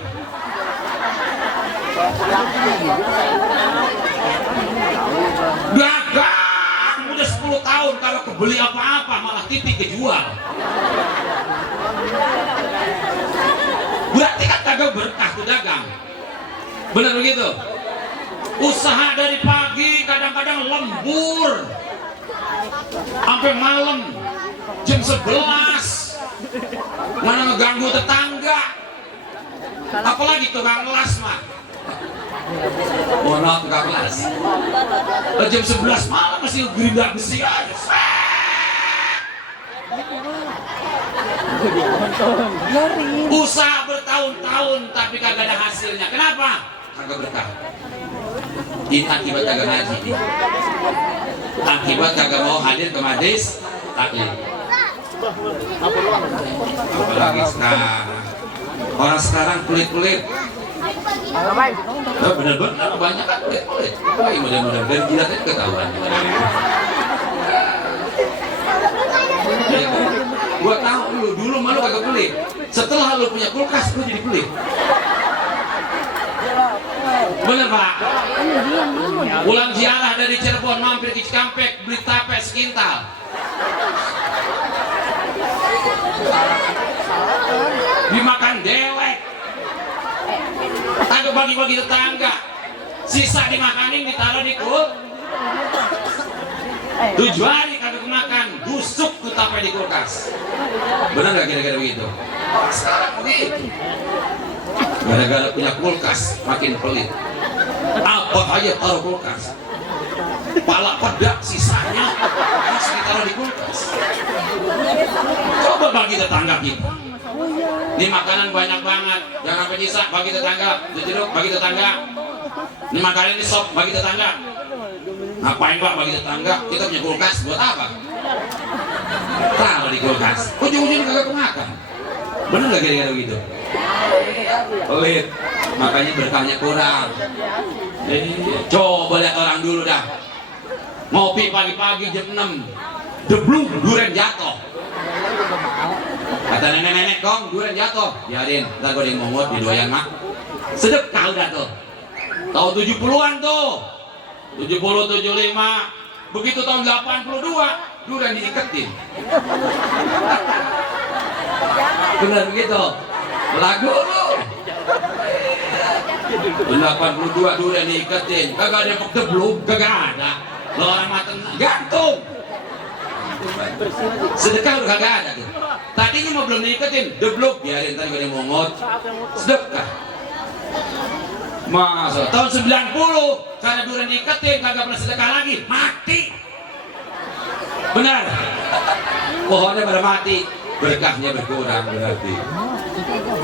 Dagang udah 10 tahun, kalau kebeli apa-apa malah titik kejual. Berarti kan kagak berkah tuh dagang. Benar begitu? Usaha dari pagi kadang-kadang lembur sampai malam jam 11, mana ngeganggu tetangga, apalagi tukang las mah. Mohon maaf, tukang las jam 11 malam masih gerinda besi aja. Usaha bertahun-tahun tapi kagak ada hasilnya. Kenapa? Kagak berkah. Ini akibat kagak ngaji, akibat kagak mau hadir ke majelis taklim. Apalagi sekarang orang sekarang kulit-kulit. Bener-bener banyak kan kulit-kulit. Mudah-mudahan dari jilatnya ketahuan. Gua tahu dulu malu kagak pelit. Setelah lu punya kulkas lu jadi pelit. Bener Pak? Pulang ziarah dari Cirebon mampir ke Cikampek beli tape sekintal. Dimakan dewek. Kagak bagi-bagi tetangga. Sisa dimakanin ditaruh di kulkas. 7 hari kagak kemakan, busuk tuh tape di kulkas. Benar nggak kira-kira begitu? Sekarang begitu. Gara-gara punya kulkas makin pelit. Apa aja taruh kulkas. Pala pedak sisanya masih ditaruh di kulkas. Coba bagi tetangga kita. Ini makanan banyak banget, jangan sampai sisa, bagi tetangga. Jeruk bagi tetangga. Ini makanan ini sop bagi tetangga. Ngapain Pak bagi tetangga? Kita punya kulkas buat apa? Taruh di kulkas. Ujung-ujungnya kagak kemakan. Bener nggak kira-kira begitu? Pelit, makanya berkahnya kurang. Coba lihat orang dulu dah. Ngopi pagi-pagi jam 6, deblung durian jatuh. Kata nenek-nenek, Kong, durian jatuh. Biarin, ntar gue dimungut di doyan mak. Sedekah udah tuh. Tahun 70-an tuh. 70, 75. Begitu tahun 82, durian diiketin. Benar begitu. Lagu lu. 82 durian diiketin. Kagak ada yang deblung, kagak ada. Lo orang mata gantung. Sedekah udah kagak ada tuh. Tadinya mau belum diiketin, deblung, biarin tadi gue mungut. Sedekah. Masa tahun 90 karena durian diiketin kagak pernah sedekah lagi, mati. Benar. Pohonnya pada mati, berkahnya berkurang berarti.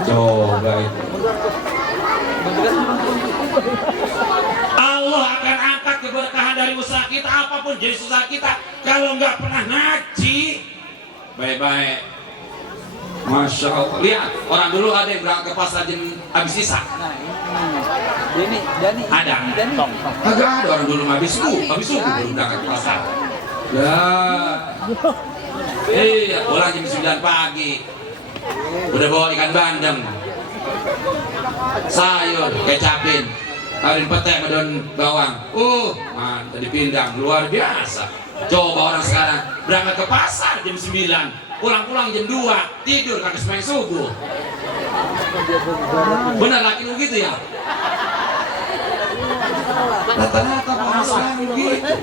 Coba itu. Allah akan angkat keberkahan dari usaha kita, apapun jenis usaha kita. Kalau nggak pernah ngaji, baik-baik. Masya Allah. Lihat, orang dulu ada yang berangkat ke pasar jam habis sisa. Ada. Kagak ada orang dulu habis subuh baru berangkat ke pasar. Ya. Iya, pulang jam 9 pagi. Udah bawa ikan bandeng, sayur, kecapin, taruhin pete sama daun bawang. Mantap dipindang, luar biasa. Coba orang sekarang berangkat ke pasar jam 9, pulang-pulang jam 2, tidur kagak sembahyang subuh. Benar laki lu gitu ya? Rata-rata orang sekarang gitu.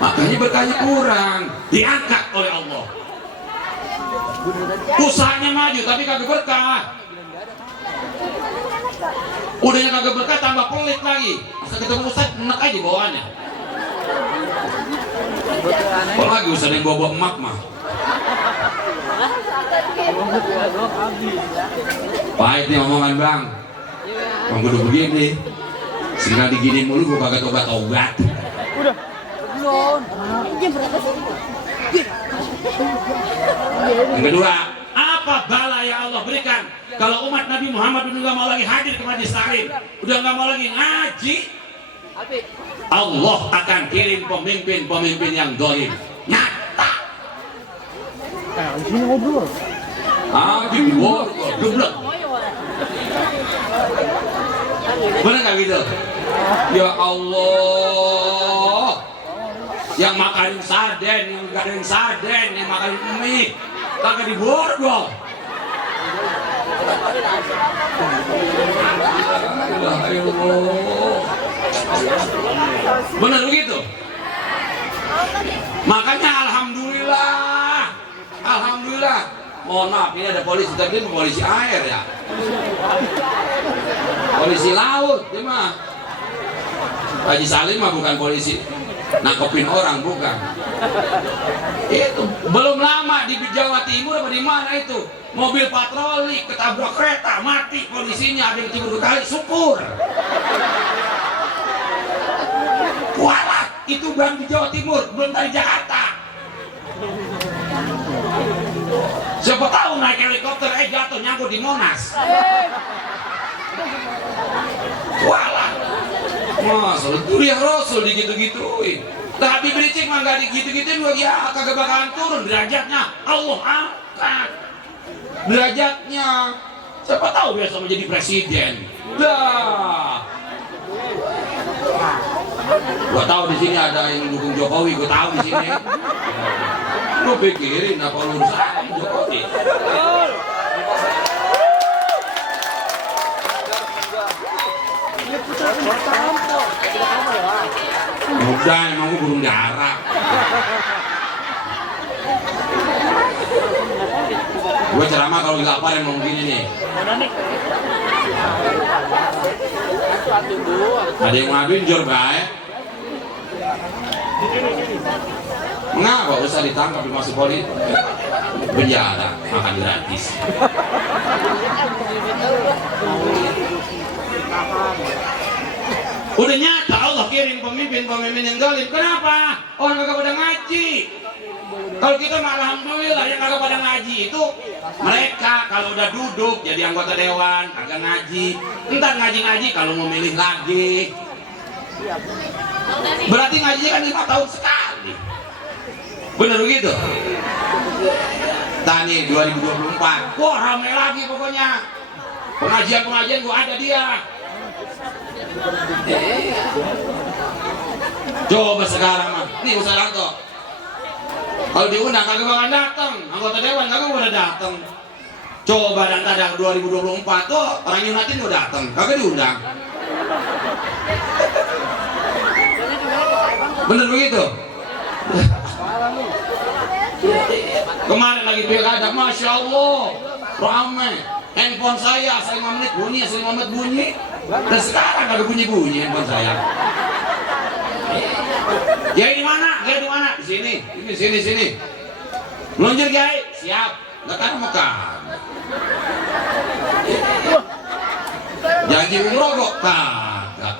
Makanya berkahnya kurang, diangkat oleh Allah. Usahanya maju tapi kagak berkah. Udahnya kagak berkah tambah pelit lagi. Masa ketemu Ustaz enak aja bawaannya. Apalagi Ustaz yang bawa emak mah. Pahit nih omongan Bang. Bang udah begini. Sehingga digini mulu gua kagak tobat-tobat. Udah. Belum. Jam berapa sih? Yang kedua, Apa bala yang Allah berikan kalau umat Nabi Muhammad udah nggak mau lagi hadir ke Majlis Taklim, udah nggak mau lagi ngaji, Allah akan kirim pemimpin-pemimpin yang dolim. Nyata. Di sini ngobrol. Geblek. Bener nggak gitu? Ya Allah, yang makanin sarden, yang gadain sarden, yang makanin mie, kagak diborgol. Ya Allah. Bener begitu? Makanya alhamdulillah. Mohon maaf, ini ada polisi, tapi ini polisi air ya. Polisi laut, dia mah. Haji Salim mah bukan polisi nangkepin orang, bukan. Itu belum lama di Jawa Timur apa di mana itu, mobil patroli ketabrak kereta, mati polisinya, ada yang timur kali, syukur. Kualat, itu baru di Jawa Timur, belum dari Jakarta. Siapa tahu naik helikopter, jatuh nyangkut di Monas. Kualat. Masa durian Rasul digitu-gituin. Tapi bericik mah gak digitu-gituin, ya kagak bakalan turun derajatnya. Allah angkat derajatnya. Siapa tahu besok menjadi presiden. Dah. Gua tahu di sini ada yang dukung Jokowi, gua tahu di sini. Lu pikirin apa urusan Jokowi? Udah, emang gue burung dara. Gue ceramah kalau gak apa yang mau gini nih. Ada yang ngaduin jor baik. Mengapa usah ditangkap dimasuk polisi? Penjara, makan gratis. Udah nyata Allah kirim pemimpin yang zalim. Kenapa? Orang kagak pada ngaji. Kalau kita mah alhamdulillah yang kagak pada ngaji itu mereka kalau udah duduk jadi anggota dewan kagak ngaji. Entar ngaji kalau mau milih lagi. Berarti ngaji kan 5 tahun sekali. Bener begitu? Tani 2024. Wah ramai lagi pokoknya. Pengajian gua ada dia. Coba sekarang mah, nih Ustaz Ranto. Kalau diundang kagak bakal datang, anggota dewan kagak udah datang. Coba dan kadang 2024 tuh orang United udah datang, kagak diundang. Bener begitu? Kemarin lagi pilkada, masya Allah, ramai. Handphone saya 5 menit bunyi, dan sekarang kagak bunyi handphone saya. Kiai di mana? Di sini. Meluncur Kiai, siap. Enggak kan Mekah. Janji umroh kok kagak.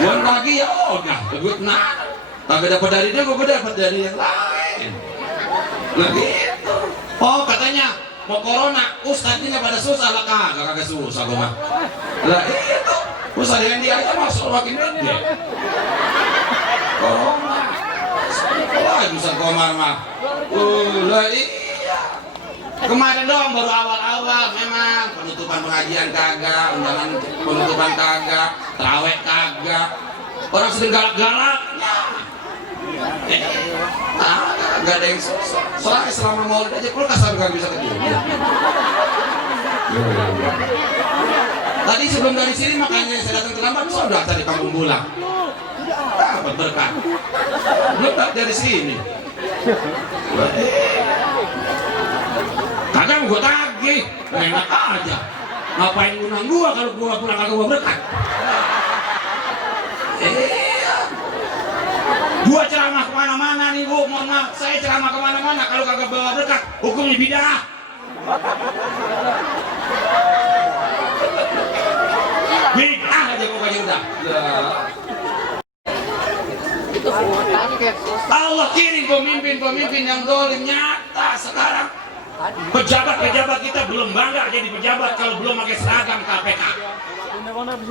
Bukan lagi ya udah, sebut nah. Kagak dapat dari dia, gue dapat dari yang lain. Nah gitu. Oh katanya mau corona, ustadznya pada susah lah, kagak susah gue mah. Lah itu, ustadz yang dia aja masuk makin gede. Corona, wah Ustadz Komar mah. Lah iya. Kemarin doang baru awal-awal memang penutupan pengajian kagak, undangan penutupan kagak, tarawih kagak. Orang sedang galak-galaknya. Gak ada yang susah. Soalnya selama maulid aja kulkas gak bisa kejadian. Tadi sebelum dari sini makanya saya datang terlambat, sudah tadi kampung Bulang. Dapat berkah. Belum dari sini. Kagak mau gue tagih, enak aja. Ngapain ngundang gua kalau gua pulang kagak gua berkat? Gua ceramah kemana-mana nih bu, mohon maaf, saya ceramah kemana-mana kalau kagak bawa berkat, hukumnya bidah. Bidah aja pokoknya udah. Allah kirim pemimpin-pemimpin yang dolim. Nyata sekarang pejabat-pejabat kita belum bangga jadi pejabat kalau belum pakai seragam KPK.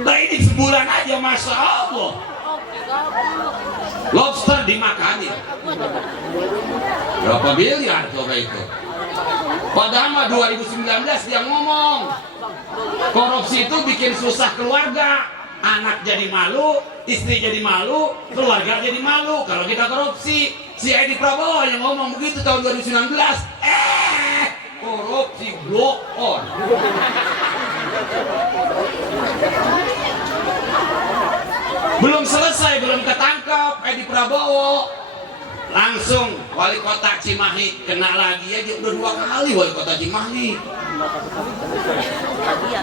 Nah ini sebulan aja Masya Allah lobster dimakanin berapa miliar coba itu. Padahal mah 2019 dia ngomong korupsi itu bikin susah keluarga, anak jadi malu, istri jadi malu, keluarga jadi malu kalau kita korupsi. Si Edi Prabowo yang ngomong begitu tahun 2019. Korupsi block on. Belum selesai, belum ketangkap Edi Prabowo, langsung wali kota Cimahi kena lagi ya. Dia udah 2 kali wali kota Cimahi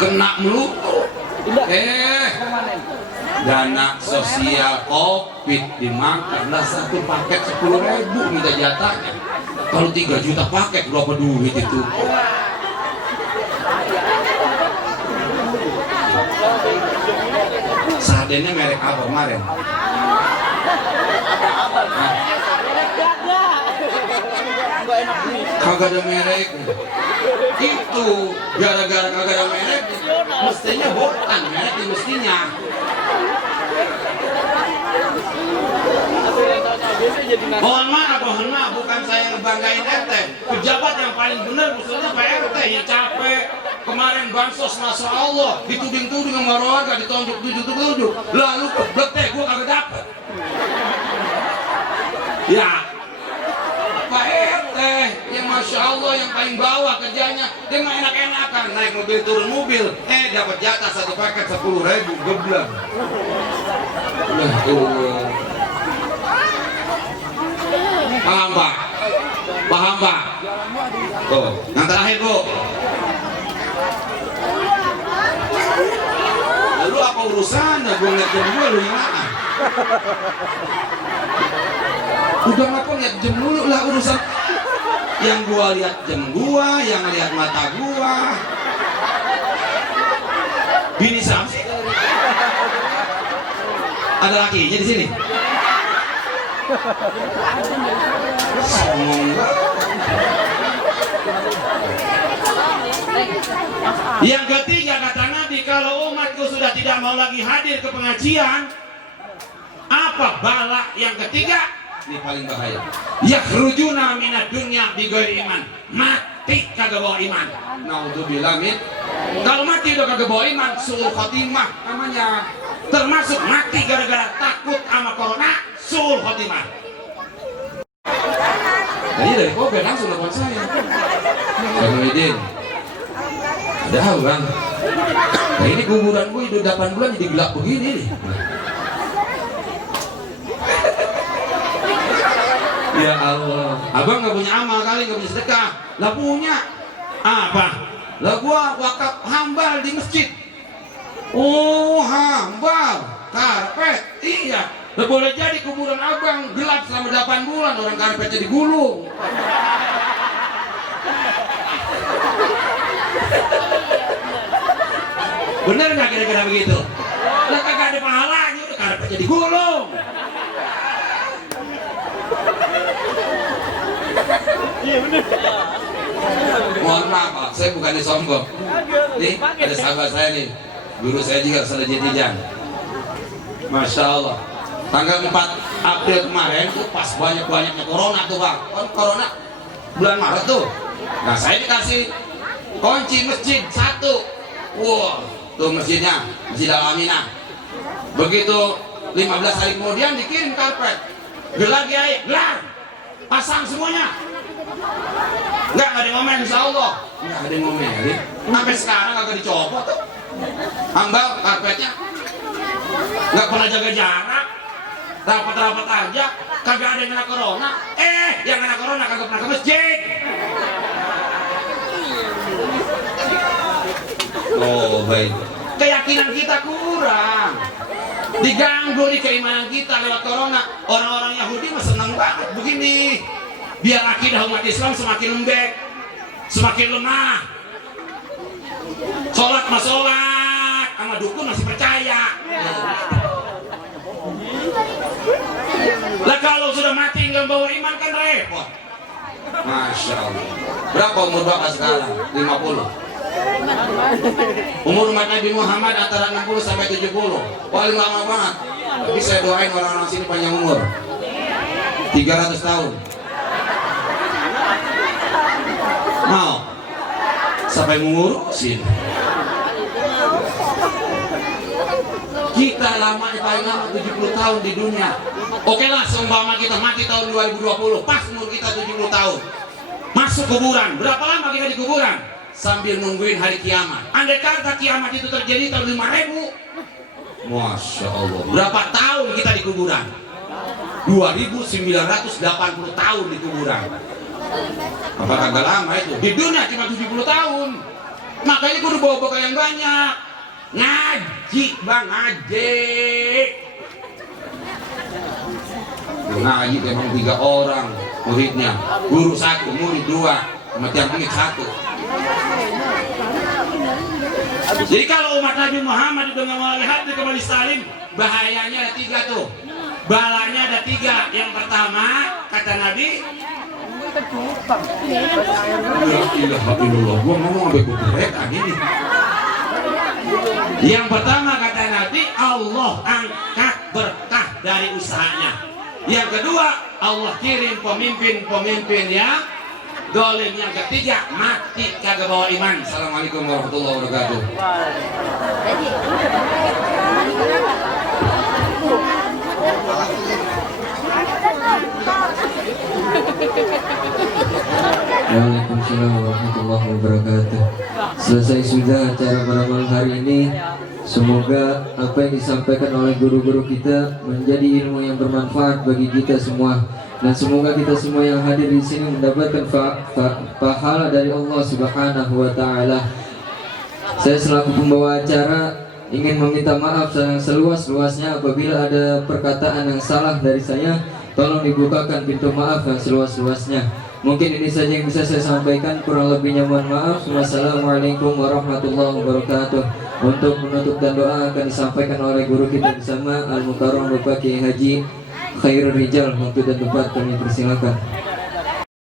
kena melulu. Dana sosial COVID dimakan lah, 1 paket 10.000 minta jatahnya. Kalau 3 juta paket berapa duit itu? Sardennya merek apa kemarin? Kagak ada merek. Itu gara-gara kagak ada merek, mestinya bukan merek mestinya. Mohon maaf, bukan saya ngebanggain RT. Pejabat yang paling benar maksudnya Pak RT yang capek. Kemarin bansos Masya Allah dituding-tuding sama warga, ditunjuk. Lalu keblek teh gua kagak dapet. Ya Pak RT yang Masya Allah yang paling bawah kerjanya, dia mah enak-enakan naik mobil turun mobil, dapat jatah 1 paket 10.000 geblek. Paham Pak? Tuh, yang terakhir Bu. Lalu apa urusannya? Gue ngeliat jam 2 lu gimana? Udah ngapa ngeliat jam dulu lah urusan. Yang gua lihat jam gua, yang lihat mata gua. Bini Samsi. Ada lakinya di sini. Yang ketiga kata Nabi, kalau umatku sudah tidak mau lagi hadir ke pengajian, apa bala yang ketiga? Ini paling bahaya. Yakhrujuna minad dunya bighairi iman. Mati kagak bawa iman. Naudzubillah min. Kalau mati udah kagak bawa iman, suul khotimah namanya. Termasuk mati gara-gara takut sama corona, suul khotimah. Tadi dari Kobe langsung telepon saya. Assalamualaikum. Ada hal bang. Nah ini kuburan gue udah 8 bulan jadi gelap begini nih. Ya Allah. Abang gak punya amal kali, gak punya sedekah. Lah punya. Apa? Lah gua wakaf hambal di masjid. Oh hambal. Karpet. Iya. Lah boleh jadi kuburan abang gelap selama 8 bulan. Orang karpetnya digulung. Bener gak kira-kira begitu? Lah kagak ada pahalanya, udah karpetnya digulung. Iya bener. Mohon maaf Pak, saya bukan sombong. Nih ada sahabat saya nih, guru saya juga Ustaz Jetijan. Masya Allah. Tanggal 4 April kemarin tuh pas banyak-banyaknya corona tuh Pak. Kan corona bulan Maret tuh. Nah saya dikasih kunci masjid 1. Wah, tuh masjidnya, Masjid Al-Aminah. Begitu 15 hari kemudian dikirim karpet. Gelar kiai, gelar. Pasang semuanya. Enggak ada yang ngomen insya Allah. Enggak ada yang ngomen ya. Sampai sekarang agak dicopot tuh. Hambal karpetnya. Enggak pernah jaga jarak. Rapat-rapat aja. Kagak ada yang kena corona. Yang kena corona kagak pernah ke masjid. Oh baik. Keyakinan kita kurang. Diganggu di keimanan kita lewat corona. Orang-orang Yahudi mah senang banget begini. Biar akidah umat Islam semakin lembek, semakin lemah. Sholat mah sholat, sama dukun masih percaya. bawa iman kan repot. Masya Allah. Berapa umur Bapak sekarang? 50. Umur umat Nabi Muhammad antara 60 sampai 70. Paling lama banget. Tapi saya doain orang-orang sini panjang umur. 300 tahun. Mau? Sampai mengurusin. Kita lamanya paling lama 70 tahun di dunia. Oke lah, seumpama kita mati tahun 2020, pas umur kita 70 tahun. Masuk kuburan, berapa lama kita di kuburan? Sambil nungguin hari kiamat. Andai kata kiamat itu terjadi tahun 5000, Masya Allah. berapa tahun kita di kuburan? 2980 tahun di kuburan. Apakah agak lama itu? Di dunia cuma 70 tahun. Makanya kudu bawa bekal yang banyak. Ngaji bang, ngaji. Ngaji memang 3 orang muridnya. Guru 1, murid 2, sama tiang pengit 1. Jadi kalau umat Nabi Muhammad itu nggak mau lihat ke Bali Salim, bahayanya ada 3 tuh. Balanya ada 3. Yang pertama kata Nabi, Ya ilaha illallah. Gua ngomong sampai kuburet gini. yang pertama kata Nabi, Allah angkat berkah dari usahanya. Yang kedua, Allah kirim pemimpin-pemimpin yang dolim. Yang ketiga, mati kagak bawa iman. Assalamualaikum warahmatullahi wabarakatuh. Waalaikumsalam warahmatullahi wabarakatuh. Selesai sudah acara pada malam hari ini. Semoga apa yang disampaikan oleh guru-guru kita menjadi ilmu yang bermanfaat bagi kita semua, dan semoga kita semua yang hadir di sini mendapatkan pahala dari Allah Subhanahu wa taala. Saya selaku pembawa acara ingin meminta maaf seluas-luasnya apabila ada perkataan yang salah dari saya. Tolong dibukakan pintu maaf yang seluas-luasnya. Mungkin ini saja yang bisa saya sampaikan, kurang lebihnya mohon maaf. Wassalamualaikum warahmatullahi wabarakatuh. Untuk menutup dan doa akan disampaikan oleh guru kita bersama Al-Mukarram Bapak Kiai Haji Khairul Rijal. Waktu dan tempat kami persilakan.